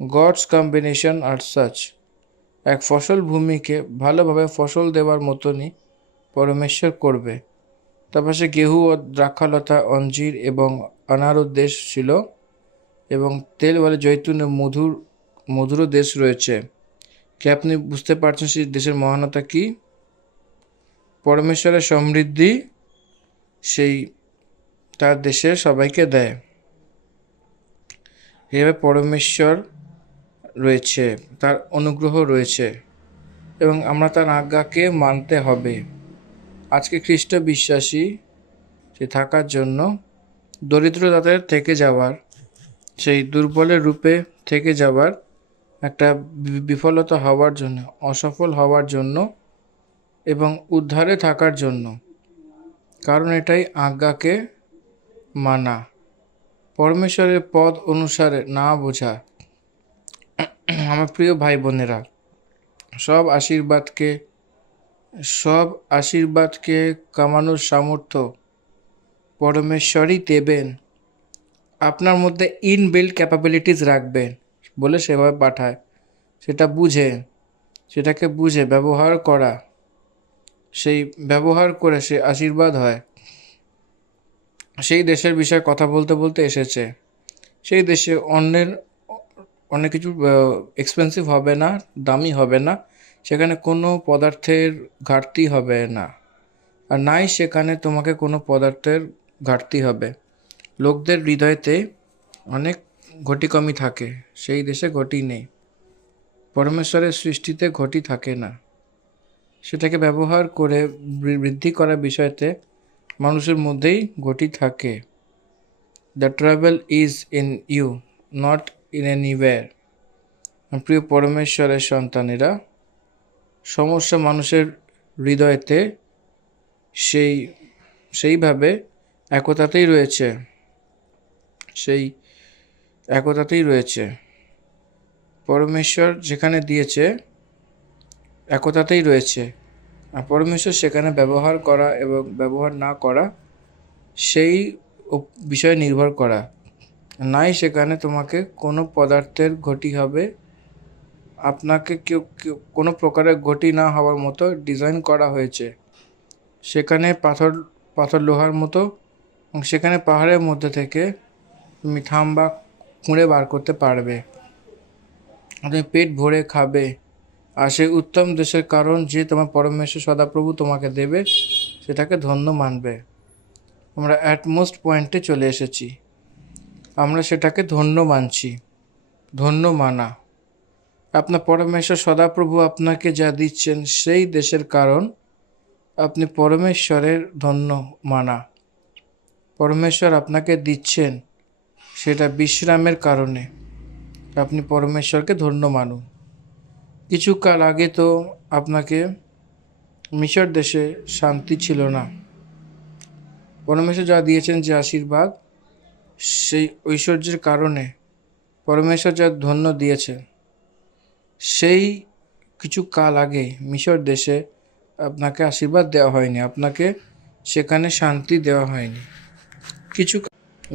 Gods combination are such. এক ফসল ভূমিকে ভালোভাবে ফসল দেওয়ার মতনই পরমেশ্বর করবে। তার পাশে গেহু ও দ্রাক্ষালতা, অঞ্জির এবং আনারুর দেশ ছিল। এবং তেল বলে জৈতুনের মধুরও দেশ রয়েছে। কি আপনি বুঝতে পারছেন সেই দেশের মহানতা কি? পরমেশ্বরের সমৃদ্ধি সেই তার দেশের সবাইকে দেয়। এভাবে পরমেশ্বর রয়েছে, তার অনুগ্রহ রয়েছে এবং আমরা তার আজ্ঞাকে মানতে হবে। আজকে খ্রিস্ট বিশ্বাসী সে থাকার জন্য দরিদ্র তাদের থেকে যাওয়ার, সেই দুর্বলের রূপে থেকে যাওয়ার, একটা বিফলতা হওয়ার জন্য, অসফল হওয়ার জন্য এবং উদ্ধারে থাকার জন্য, কারণ এটাই আজ্ঞাকে মানা, পরমেশ্বরের পদ অনুসারে না বোঝা। আমার প্রিয় ভাই বোনেরা, সব আশীর্বাদকে কামানোর সামর্থ্য পরমেশ্বরই দেবেন। আপনার মধ্যে ইনবিল্ট ক্যাপাবিলিটিস রাখবেন বলে সেভাবে পাঠায়। সেটাকে বুঝে ব্যবহার করা, সেই ব্যবহার করে সে আশীর্বাদ হয়। সেই দেশের বিষয়ে কথা বলতে বলতে এসেছে। সেই দেশে অনেক কিছু এক্সপেন্সিভ হবে না, দামি হবে না, সেখানে কোনো পদার্থের ঘাটতি হবে না, আর নাই সেখানে তোমাকে কোনো পদার্থের ঘাটতি হবে। লোকদের হৃদয়তে অনেক ঘটি কমি থাকে, সেই দেশে ঘটি নেই। পরমেশ্বরের সৃষ্টিতে ঘটি থাকে না। সেটাকে ব্যবহার করে বৃদ্ধি করার বিষয়তে মানুষের মধ্যেই ঘটি থাকে। The travel is in you, not in anywhere. প্রিয় পরমেশ্বরের সন্তানেরা, সমস্যা মানুষের হৃদয়তে সেইভাবে একতাতেই রয়েছে। পরমেশ্বর যেখানে দিয়েছে একতাতেই রয়েছে, আর পরমেশ্বর সেখানে ব্যবহার করা এবং ব্যবহার না করা সেই বিষয়ে নির্ভর করা। নাই সেখানে তোমাকে কোনো পদার্থের ঘটি হবে, আপনাকে কোনো প্রকারের ঘটি না হওয়ার মতো ডিজাইন করা হয়েছে। সেখানে পাথর লোহার মতো, এবং সেখানে পাহাড়ের মধ্যে থেকে তুমি থাম্বা খুঁড়ে বার করতে পারবে, তুমি পেট ভরে খাবে। আর সেই উত্তম দেশের কারণ যে তোমার পরমেশ্বর সদাপ্রভু তোমাকে দেবে, সেটাকে ধন্য মানবে। আমরা অ্যাটমোস্ট পয়েন্টে চলে এসেছি, আমরা সেটাকে ধন্য মানছি। ধন্য মানা, আপনার পরমেশ্বর সদাপ্রভু আপনাকে যা দিচ্ছেন সেই দেশের কারণ আপনি পরমেশ্বরের ধন্য মানা। পরমেশ্বর আপনাকে দিচ্ছেন সেটা বিশ্রামের কারণে, আপনি পরমেশ্বরকে ধন্য মানুন। কিছু কাল আগে তো আপনাকে মিশর দেশে শান্তি ছিল না। পরমেশ্বর যা দিয়েছেন যে আশীর্বাদ, সেই ঐশ্বর্যের কারণে পরমেশ্বর যা ধন্য দিয়েছে, সেই কিছু কাল আগে মিশর দেশে আপনাকে আশীর্বাদ দেওয়া হয়নি, আপনাকে সেখানে শান্তি দেওয়া হয়নি।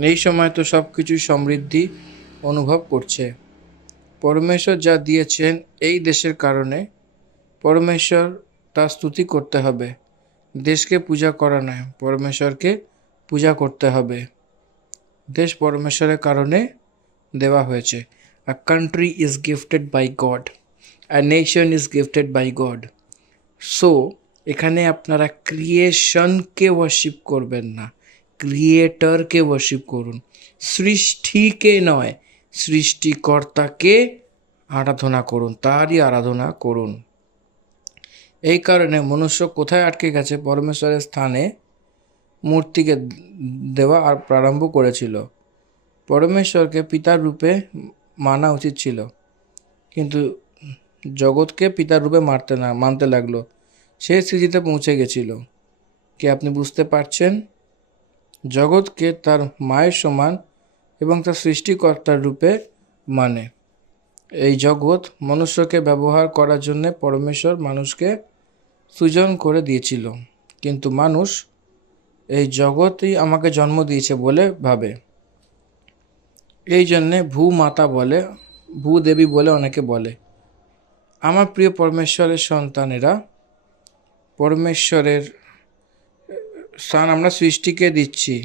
এই সময় তো সব কিছু সমৃদ্ধি অনুভব করছে। পরমেশ্বর যা দিয়েছেন এই দেশের কারণে পরমেশ্বর তার স্তুতি করতে হবে। দেশকে পূজা করা নয়, পরমেশ্বরকে পূজা করতে হবে। দেশ পরমেশ্বরের কারণে দেওয়া হয়েছে। A country is gifted by God. A nation is gifted by God. So এখানে আপনারা ক্রিয়েশনকে ওয়ার্শিপ করবেন না, ক্রিয়েটরকে ওয়ার্শিপ করুন। সৃষ্টিকে নয়, সৃষ্টিকর্তাকে আরাধনা করুন, তারই আরাধনা করুন। এই কারণে মনুষ্য কোথায় আটকে গেছে? পরমেশ্বরের স্থানে মূর্তিকে দেওয়া আর প্রারম্ভ করেছিল। পরমেশ্বরকে পিতার রূপে মানা উচিত ছিল, কিন্তু জগৎকে পিতার রূপে মানতে লাগলো। সে স্থিতিতে পৌঁছে গেছিল। কি আপনি বুঝতে পারছেন? জগৎকে তার মায়ের সমান এবং তার সৃষ্টিকর্তার রূপে মানে। এই জগৎ মনুষ্যকে ব্যবহার করার জন্য পরমেশ্বর মানুষকে সৃজন করে দিয়েছিল, কিন্তু মানুষ এই জগৎই আমাকে জন্ম দিয়েছে বলে ভাবে। এই জন্যে ভূমাতা বলে, ভূদেবী বলে অনেকে বলে। আমার প্রিয় পরমেশ্বরের সন্তানেরা, পরমেশ্বরের স্থান আমরা সৃষ্টিকে দিচ্ছি,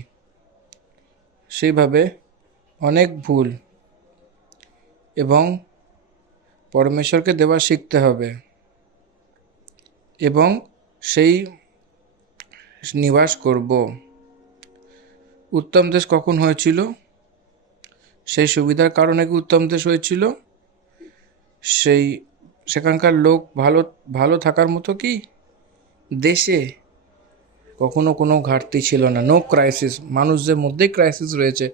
সেইভাবে অনেক ভুল। এবং পরমেশ্বরকে দেওয়া শিখতে হবে এবং সেই নিবাস করব। উত্তম দেশ কখন হয়েছিল? সেই সুবিধার কারণে কি উত্তম দেশ হয়েছিল? সেখানকার লোক ভালো ভালো থাকার মতো কি দেশে কখনো কোনো ঘাটতি ছিল না, নো ক্রাইসিস। মানুষদের মধ্যেই ক্রাইসিস রয়েছে।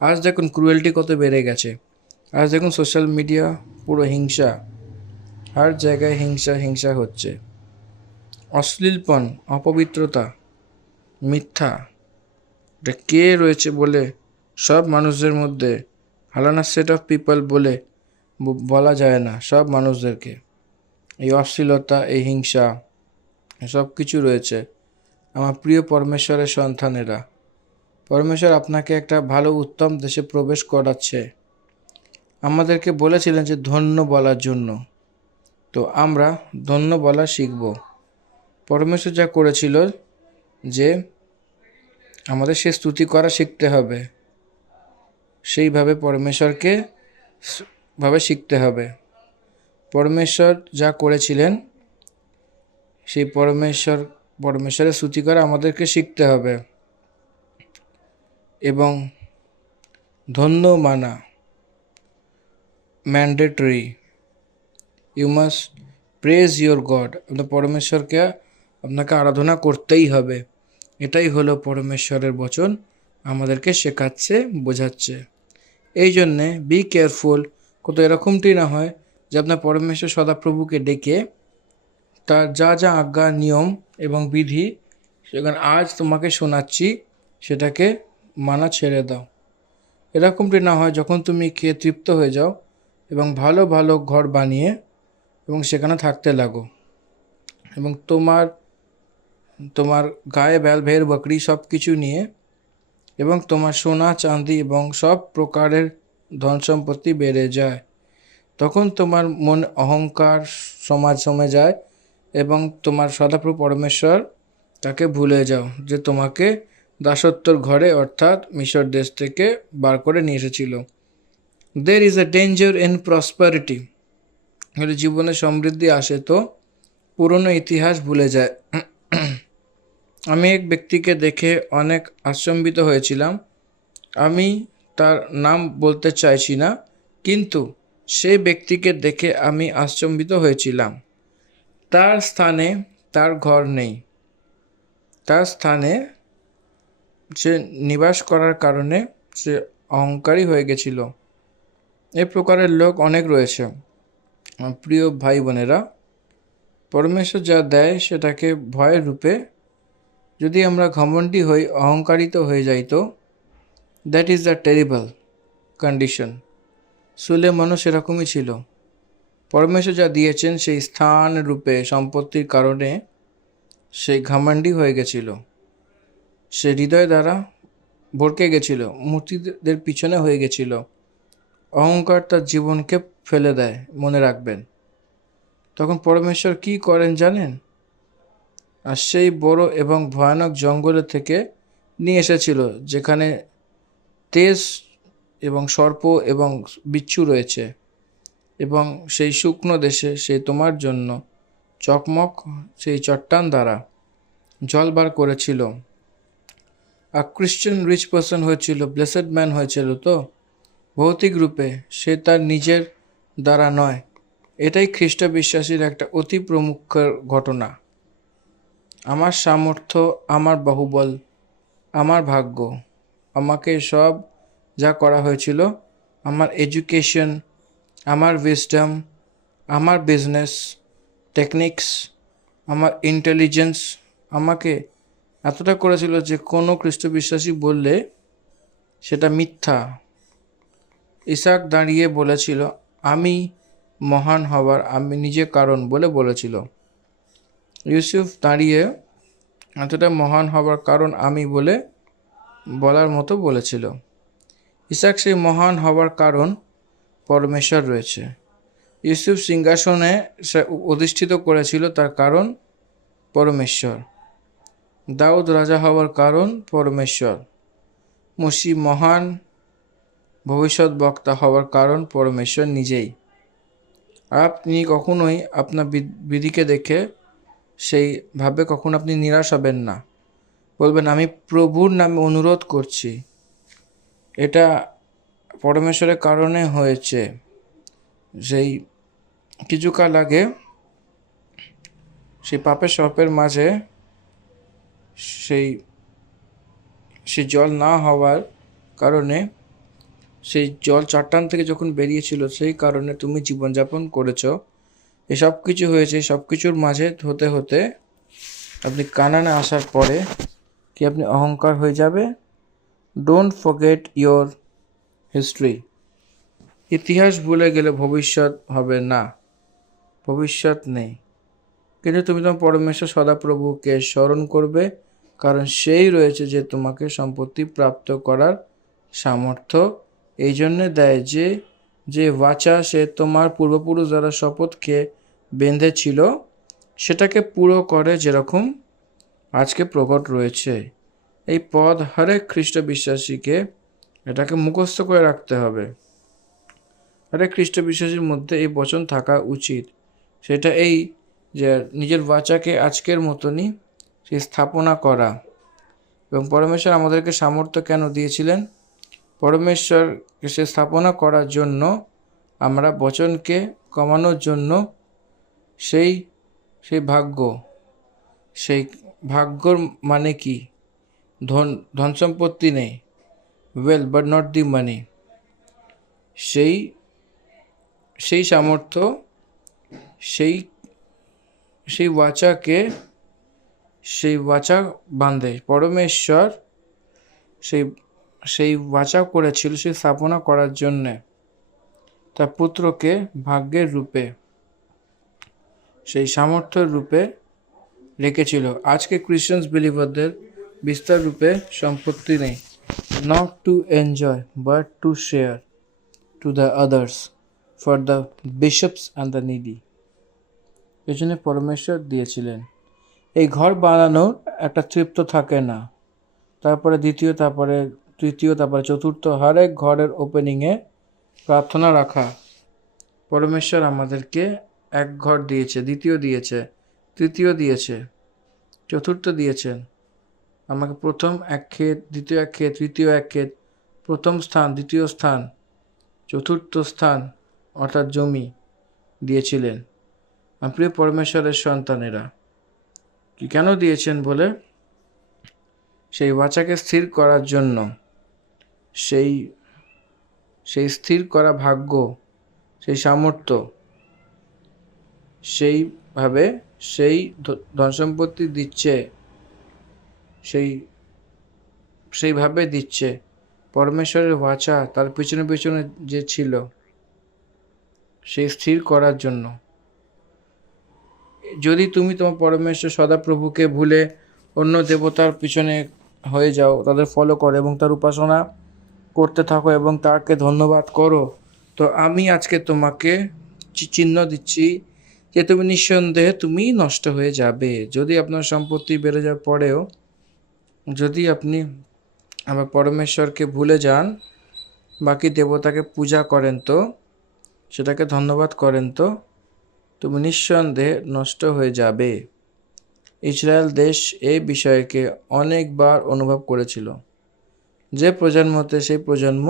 আজ দেখুন ক্রুয়েলটি কত বেড়ে গেছে। আজ দেখুন সোশ্যাল মিডিয়া পুরো হিংসা, হর জায়গায় হিংসা হিংসা হচ্ছে। অশ্লীলপন, অপবিত্রতা, মিথ্যা, এটা কে রয়েছে বলে সব মানুষদের মধ্যে, আলাদা সেট অফ পিপল বলে বলা যায় না। সব মানুষদেরকে এই অশ্লীলতা, এই হিংসা, সব কিছু রয়েছে। আমার প্রিয় পরমেশ্বরের সন্তানেরা, পরমেশ্বর আপনাকে একটা ভালো উত্তম দেশে প্রবেশ করাচ্ছে। আমাদেরকে বলেছিলেন যে ধন্য বলার জন্য, তো আমরা ধন্য বলা শিখব। পরমেশ্বর যা করেছিল যে আমাদের সে স্তুতি করা শিখতে হবে, সেইভাবে পরমেশ্বরকে শিখতে হবে। পরমেশ্বর যা করেছিলেন সেই পরমেশ্বরের স্তুতি করা আমাদেরকে শিখতে হবে এবং ধন্য মানা mandatory. You must praise your God. আপনার পরমেশ্বরকে আপনাকে আরাধনা করতেই হবে। এটাই হলো পরমেশ্বরের বচন, আমাদেরকে শেখাচ্ছে, বোঝাচ্ছে। এই জন্যে বি কেয়ারফুল, কত এরকমটি না হয় যে আপনার পরমেশ্বর সদাপ্রভুকে ডেকে তার যা যা আজ্ঞা, নিয়ম এবং বিধি সেখানে আজ তোমাকে শোনাচ্ছি, সেটাকে মানা ছেড়ে দাও। এরকমটি না হয় যখন তুমি খেয়ে তৃপ্ত হয়ে যাও এবং ভালো ভালো ঘর বানিয়ে এবং সেখানে থাকতে লাগো এবং তোমার গায়ে ব্যাল ভেড় বকরি সব কিছু নিয়ে এবং তোমার সোনা চাঁদি এবং সব প্রকারের ধন সম্পত্তি বেড়ে যায়, তখন তোমার মন অহংকার সমে যায় এবং তোমার সদাপ্রভু পরমেশ্বর তাকে ভুলে যাও যে তোমাকে দাসত্বর ঘরে অর্থাৎ মিশর দেশ থেকে বার করে নিয়ে এসেছিল। There is a danger in prosperity. জীবনে সমৃদ্ধি আসে তো পুরনো ইতিহাস ভুলে যায়। আমি এক ব্যক্তিকে দেখে অনেক আশ্চর্যিত হয়েছিলাম। আমি তার নাম বলতে চাইছি না, কিন্তু সেই ব্যক্তিকে দেখে আমি আশ্চর্যিত হয়েছিলাম। তার স্থানে তার ঘর নেই, তার স্থানে সে নিবাস করার কারণে সে অহংকারী হয়ে গেছিল। এই প্রকারের লোক অনেক রয়েছে। প্রিয় ভাই বোনেরা, পরমেশ্বর যা দেয় সেটাকে ভয়ের রূপে যদি আমরা ঘমণ্ডী হই, অহংকারিত হয়ে যাই, তো that is the terrible condition. সুলেমানও সেরকমই ছিল। পরমেশ্বর যা দিয়েছেন সেই স্থান রূপে সম্পত্তির কারণে সে ঘমণ্ডী হয়ে গেছিল। সে হৃদয় দ্বারা ভরকে গেছিল, মূর্তিদের পিছনে হয়ে গেছিল। অহংকার তার জীবনকে ফেলে দেয়, মনে রাখবেন। তখন পরমেশ্বর কি করেন জানেন? আর সেই বড় এবং ভয়ানক জঙ্গলে থেকে নিয়ে এসেছিল, যেখানে তেজ এবং সর্প এবং বিচ্ছু রয়েছে, এবং সেই শুকনো দেশে সে তোমার জন্য চকমক সেই চট্টান দ্বারা জল বার করেছিল। আর ক্রিশ্চিয়ান রিচ পার্সন হয়েছিল, ব্লেসেড ম্যান হয়েছিল তো ভৌতিক রূপে, সে তার নিজের দ্বারা নয়। এটাই খ্রিস্ট বিশ্বাসীর একটা অতি প্রমুখ ঘটনা। আমার সামর্থ্য, আমার বাহুবল, আমার ভাগ্য, আমাকে সব যা করা হয়েছিল, আমার এডুকেশন, আমার উইজডম, আমার বিজনেস টেকনিক্স, আমার ইন্টেলিজেন্স আমাকে এতটা করেছিল যে কোনো খ্রিস্ট বিশ্বাসী বললে সেটা মিথ্যা। ইসাক দাঁড়িয়ে বলেছিল আমি মহান হবার আমি নিজে কারণ বলে বলেছিল। ইউসুফ দাঁড়িয়ে এতটা মহান হবার কারণ আমি বলে বলার মতো বলেছিল। ইসাক সেই মহান হবার কারণ পরমেশ্বর রয়েছে। ইউসুফ সিংহাসনে সে অধিষ্ঠিত করেছিল, তার কারণ পরমেশ্বর। দাউদ রাজা হওয়ার কারণ পরমেশ্বর। মসি মহান ভবিষ্যৎ বক্তা হওয়ার কারণ পরমেশ্বর নিজেই। আপনি কখনোই আপনার বিধিকে দেখে সেইভাবে কখনো আপনি নিরাশ হবেন না। বলবেন আমি প্রভুর নামে অনুরোধ করছি। এটা পরমেশ্বরের কারণে হয়েছে। সেই কিছুকাল আগে সেই পাপের সর্পের মাঝে সেই জল না হওয়ার কারণে, সেই জল চাট্টান থেকে যখন বেরিয়েছিল, সেই কারণে তুমি জীবনযাপন করেছ। এসব কিছু হয়েছে। সব কিছুর মাঝে হতে হতে আপনি কানানে আসার পরে কি আপনি অহংকার হয়ে যাবে? Don't forget your history. ইতিহাস ভুলে গেলে ভবিষ্যৎ হবে না, ভবিষ্যৎ নেই। কিন্তু তুমি তোমার পরমেশ্বর সদাপ্রভুকে স্মরণ করবে, কারণ সেই রয়েছে যে তোমাকে সম্পত্তি প্রাপ্ত করার সামর্থ্য এই জন্যে দেয় যে বাচা সে তোমার পূর্বপুরুষ দ্বারা শপথ খেয়ে বেঁধেছিল, সেটাকে পুরো করে, যেরকম আজকে প্রকট রয়েছে। এই পদ হরেক খ্রিস্ট বিশ্বাসীকে এটাকে মুখস্থ করে রাখতে হবে। হরেক খ্রিস্ট বিশ্বাসীর মধ্যে এই বচন থাকা উচিত। সেটা এই যে নিজের বাচাকে আজকের মতনই সে স্থাপনা করা। এবং পরমেশ্বর আমাদেরকে সামর্থ্য কেন দিয়েছিলেন? পরমেশ্বরকে সে স্থাপনা করার জন্য, আমরা বচনকে কমানোর জন্য। সেই ভাগ্যর মানে কি? ধন সম্পত্তি নেই, ওয়েল বাট নট দি মানি। সেই সামর্থ্য, সেই বাচা বাঁধে পরমেশ্বর। সেই বাচা করেছিল সেই স্থাপনা করার জন্যে তার পুত্রকে ভাগ্যের রূপে, সেই সামর্থ্যের রূপে রেখেছিল। আজকে ক্রিশ্চিয়ান বিলিভারদের বিস্তার রূপে সম্পত্তি নেই। Not to enjoy but to share to the others, for the bishops and the needy. এই জন্য পরমেশ্বর দিয়েছিলেন। এই ঘর বানানোর একটা তৃপ্ত থাকে না, তারপরে দ্বিতীয়, তারপরে তৃতীয়, তারপরে চতুর্থ, হরেক ঘরের ওপেনিংয়ে প্রার্থনা রাখা। পরমেশ্বর আমাদেরকে এক ঘর দিয়েছে, দ্বিতীয় দিয়েছে, তৃতীয় দিয়েছে, চতুর্থ দিয়েছেন। আমাকে প্রথম এক ক্ষেত, দ্বিতীয় এক ক্ষেত, তৃতীয় এক ক্ষেত, প্রথম স্থান, দ্বিতীয় স্থান, চতুর্থ স্থান অর্থাৎ জমি দিয়েছিলেন। প্রিয় পরমেশ্বরের সন্তানেরা, কি কেন দিয়েছেন বলে? সেই বাচাকে স্থির করার জন্য। সেই স্থির করা ভাগ্য, সেই সামর্থ্য, সেইভাবে সেই ধন সম্পত্তি দিচ্ছে, সেইভাবে দিচ্ছে। পরমেশ্বরের বাচা তার পিছনে পিছনে যে ছিল, সেই স্থির করার জন্য। যদি তুমি তোমার পরমেশ্বর সদাপ্রভুকে ভুলে অন্য দেবতার পিছনে হয়ে যাও, তাদের ফলো করো এবং তার উপাসনা করতে থাকো এবং তাকে ধন্যবাদ করো, তো আমি আজকে তোমাকে চিহ্ন দিচ্ছি যে তুমি নিঃসন্দেহে তুমি নষ্ট হয়ে যাবে। যদি আপনার সম্পত্তি বেড়ে যাওয়ার পরেও যদি আপনি আমার পরমেশ্বরকে ভুলে যান, বাকি দেবতাকে পূজা করেন, তো সেটাকে ধন্যবাদ করেন, তো তুমি নিঃসন্দেহে নষ্ট হয়ে যাবে। ইসরায়েল দেশ এই বিষয়কে অনেকবার অনুভব করেছিল। যে প্রজন্মতে সেই প্রজন্ম,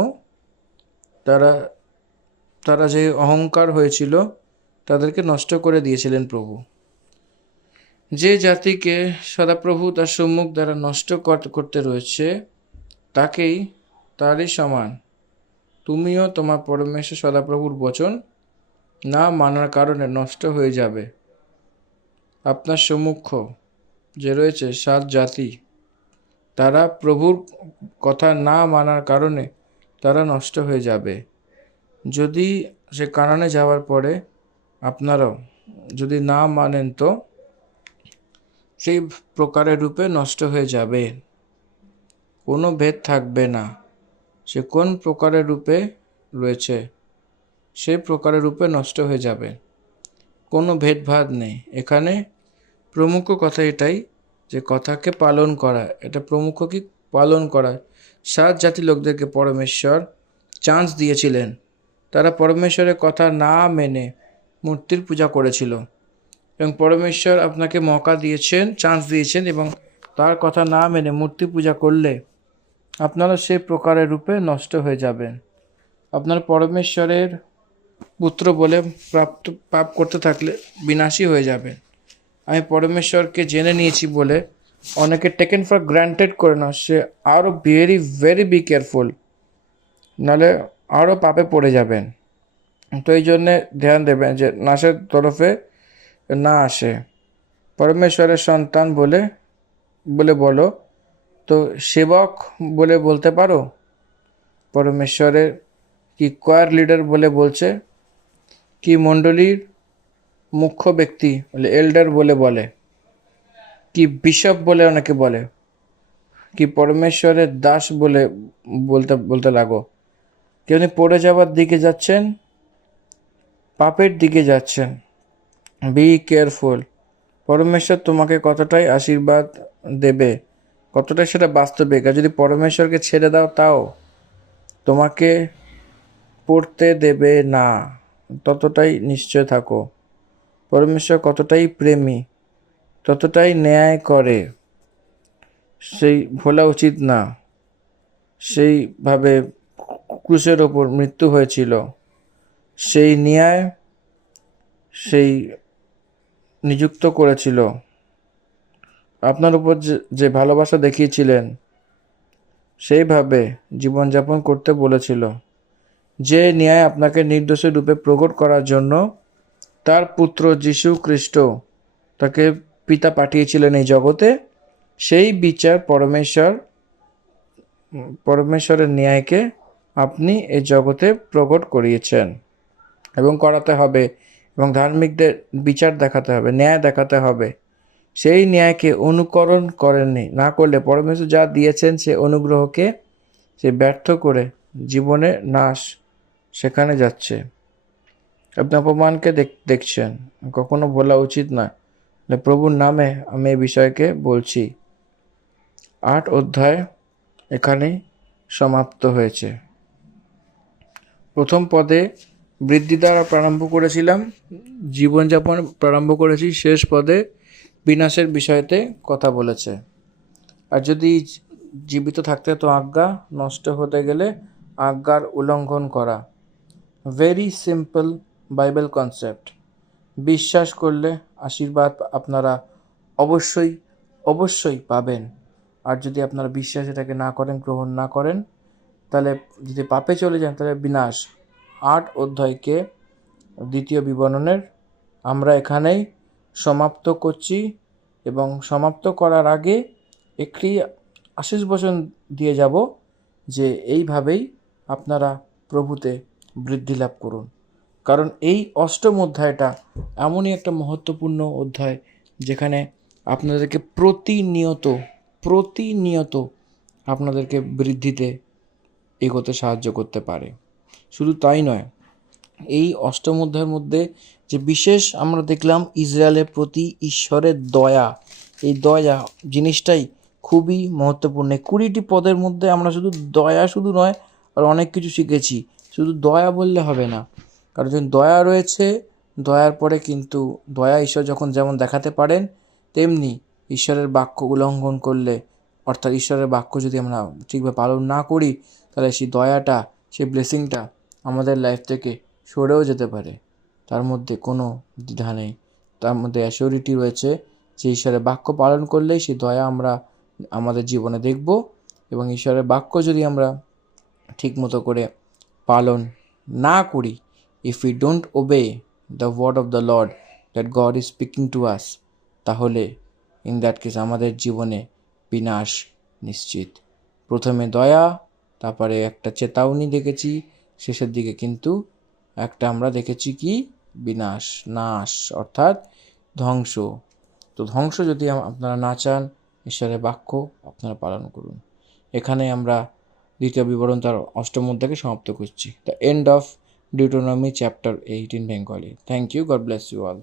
তারা যে অহংকার হয়েছিল, তাদেরকে নষ্ট করে দিয়েছিলেন প্রভু। যে জাতিকে সদাপ্রভু তার সম্মুখ দ্বারা নষ্ট করতে রয়েছে, তারই সমান তুমিও তোমার পরমেশ্বর সদাপ্রভুর বচন না মানার কারণে নষ্ট হয়ে যাবে। আপনার সম্মুখ যে রয়েছে 7 জাতি, তারা প্রভুর কথা না মানার কারণে তারা নষ্ট হয়ে যাবে। যদি সে কানানে যাওয়ার পরে আপনারাও যদি না মানেন, তো সেই প্রকারের রূপে নষ্ট হয়ে যাবে। কোনো ভেদ থাকবে না। সে কোন প্রকারের রূপে রয়েছে, সেই প্রকারের রূপে নষ্ট হয়ে যাবে। কোনো ভেদভাদ নেই এখানে। প্রমুখ কথা এটাই যে কথাকে পালন করা, এটা প্রমুখ কি পালন করা। 7 জাতি লোকদেরকে পরমেশ্বর চান্স দিয়েছিলেন। তারা পরমেশ্বরের কথা না মেনে মূর্তির পূজা করেছিল, এবং পরমেশ্বর আপনাকে মৌকা দিয়েছেন, চান্স দিয়েছেন, এবং তার কথা না মেনে মূর্তি পূজা করলে আপনারা সেই প্রকারের রূপে নষ্ট হয়ে যাবেন। আপনার পরমেশ্বরের পুত্র বলে পাপ করতে থাকলে বিনাশী হয়ে যাবেন। আমি পরমেশ্বরকে জেনে নিয়েছি বলে অনেকে টেকেন ফর গ্রান্টেড করে না, সে আরও ভেরি বি কেয়ারফুল, নাহলে আরও পাপে পড়ে যাবেন। তো এই জন্যে ধ্যান দেবেন যে নাশের তরফে না আসে। পরমেশ্বরের সন্তান বলে বলে বলো, তো সেবক বলে বলতে পারো? পরমেশ্বরের কি কোয়ার লিডার বলে বলছে, কি মণ্ডলীর মুখ্য ব্যক্তি বলে এল্ডার বলে বলে, কি বিশপ বলে অনেকে বলে, কি পরমেশ্বরের দাস বলে বলতে বলতে লাগো। কি আপনি পড়ে যাওয়ার দিকে যাচ্ছেন, পাপের দিকে যাচ্ছেন। Be careful. পরমেশ্বর তোমাকে কতটাই আশীর্বাদ দেবে, কতটাই সেটা বাস্তবিক। আর যদি পরমেশ্বরকে ছেড়ে দাও তাও তোমাকে পড়তে দেবে না, ততটাই নিশ্চয় থাকো। পরমেশ্বর কতটাই প্রেমী, ততটাই ন্যায় করে, সেই ভোলা উচিত না। সেইভাবে ক্রুশের ওপর মৃত্যু হয়েছিল, সেই ন্যায় সেই নিযুক্ত করেছিল। আপনার উপর যে ভালোবাসা দেখিয়েছিলেন, সেইভাবে জীবনযাপন করতে বলেছিল। যে ন্যায় আপনাকে নির্দোষী রূপে প্রকট করার জন্য তার পুত্র যীশু খ্রিস্ট তাকে পিতা পাঠিয়েছিলেন এই জগতে, সেই বিচার পরমেশ্বরের ন্যায়কে আপনি এই জগতে প্রকট করিয়েছেন এবং করাতে হবে, এবং ধার্মিকদের বিচার দেখাতে হবে, ন্যায় দেখাতে হবে। সেই ন্যায়কে অনুকরণ করেননি, না করলে পরমেশ্বর যা দিয়েছেন সে অনুগ্রহকে সে ব্যর্থ করে জীবনে নাশ সেখানে যাচ্ছে। আপনি অপমানকে দেখছেন, কখনো বলা উচিত না। প্রভুর নামে আমি এই বিষয়কে বলছি। 8 অধ্যায় এখানেই সমাপ্ত হয়েছে। প্রথম পদে বৃদ্ধি দ্বারা প্রারম্ভ করেছিলাম, জীবনযাপন প্রারম্ভ করেছি। শেষ পদে বিনাশের বিষয়তে কথা বলেছে। আর যদি জীবিত থাকতে তো আজ্ঞা, নষ্ট হতে গেলে আজ্ঞার উল্লঙ্ঘন করা। Very simple Bible concept. বিশ্বাস করলে আশীর্বাদ আপনারা অবশ্যই পাবেন। আর যদি আপনারা বিশ্বাস এটাকে না করেন, গ্রহণ না করেন, তাহলে যদি পাপে চলে যান তাহলে বিনাশ। 8 অধ্যায়কে দ্বিতীয় বিবরণের আমরা এখানেই সমাপ্ত করছি, এবং সমাপ্ত করার আগে একটি আশীষ বচন দিয়ে যাব যে এইভাবেই আপনারা প্রভুতে বৃদ্ধি লাভ করুন। কারণ এই 8ম অধ্যায়টা এমনই একটা মহত্বপূর্ণ অধ্যায় যেখানে আপনাদেরকে প্রতিনিয়ত আপনাদেরকে বৃদ্ধিতে এগোতে সাহায্য করতে পারে। শুধু তাই নয়, এই 8ম অধ্যায়ের মধ্যে যে বিশেষ আমরা দেখলাম ইসরায়েলের প্রতি ঈশ্বরের দয়া, এই দয়া জিনিসটাই খুবই মহত্বপূর্ণ। 20টি পদের মধ্যে আমরা শুধু নয় আর অনেক কিছু শিখেছি। শুধু দয়া বললে হবে না, কারণ যখন দয়া রয়েছে, দয়ার পরে কিন্তু দয়া ঈশ্বর যখন যেমন দেখাতে পারেন, তেমনি ঈশ্বরের বাক্য উল্লঙ্ঘন করলে, অর্থাৎ ঈশ্বরের বাক্য যদি আমরা ঠিকভাবে পালন না করি, তাহলে সেই দয়াটা, সেই ব্লেসিংটা আমাদের লাইফ থেকে সরেও যেতে পারে। তার মধ্যে কোনো দ্বিধা নেই, তার মধ্যে অ্যাসিওরিটি রয়েছে যে ঈশ্বরের বাক্য পালন করলেই সেই দয়া আমরা আমাদের জীবনে দেখব। এবং ঈশ্বরের বাক্য যদি আমরা ঠিকমতো করে পালন না করি, if we don't obey the word of the Lord that God is speaking to us, তাহলে in that case আমাদের জীবনে বিনাশ নিশ্চিত। প্রথমে দয়া, তারপরে একটা চেতাবনী দেখেছি, শেষের দিকে কিন্তু একটা আমরা দেখেছি কি বিনাশ, নাশ, অর্থাৎ ধ্বংস। তো ধ্বংস যদি আপনারা না চান, ঈশ্বরের বাক্য আপনারা পালন করুন। এখানে আমরা দ্বিতীয় বিবরণ তার 8ম অধ্যায়কে সমাপ্ত করছি। The end of Deuteronomy chapter 8 in Bengali. Thank you. God bless you all.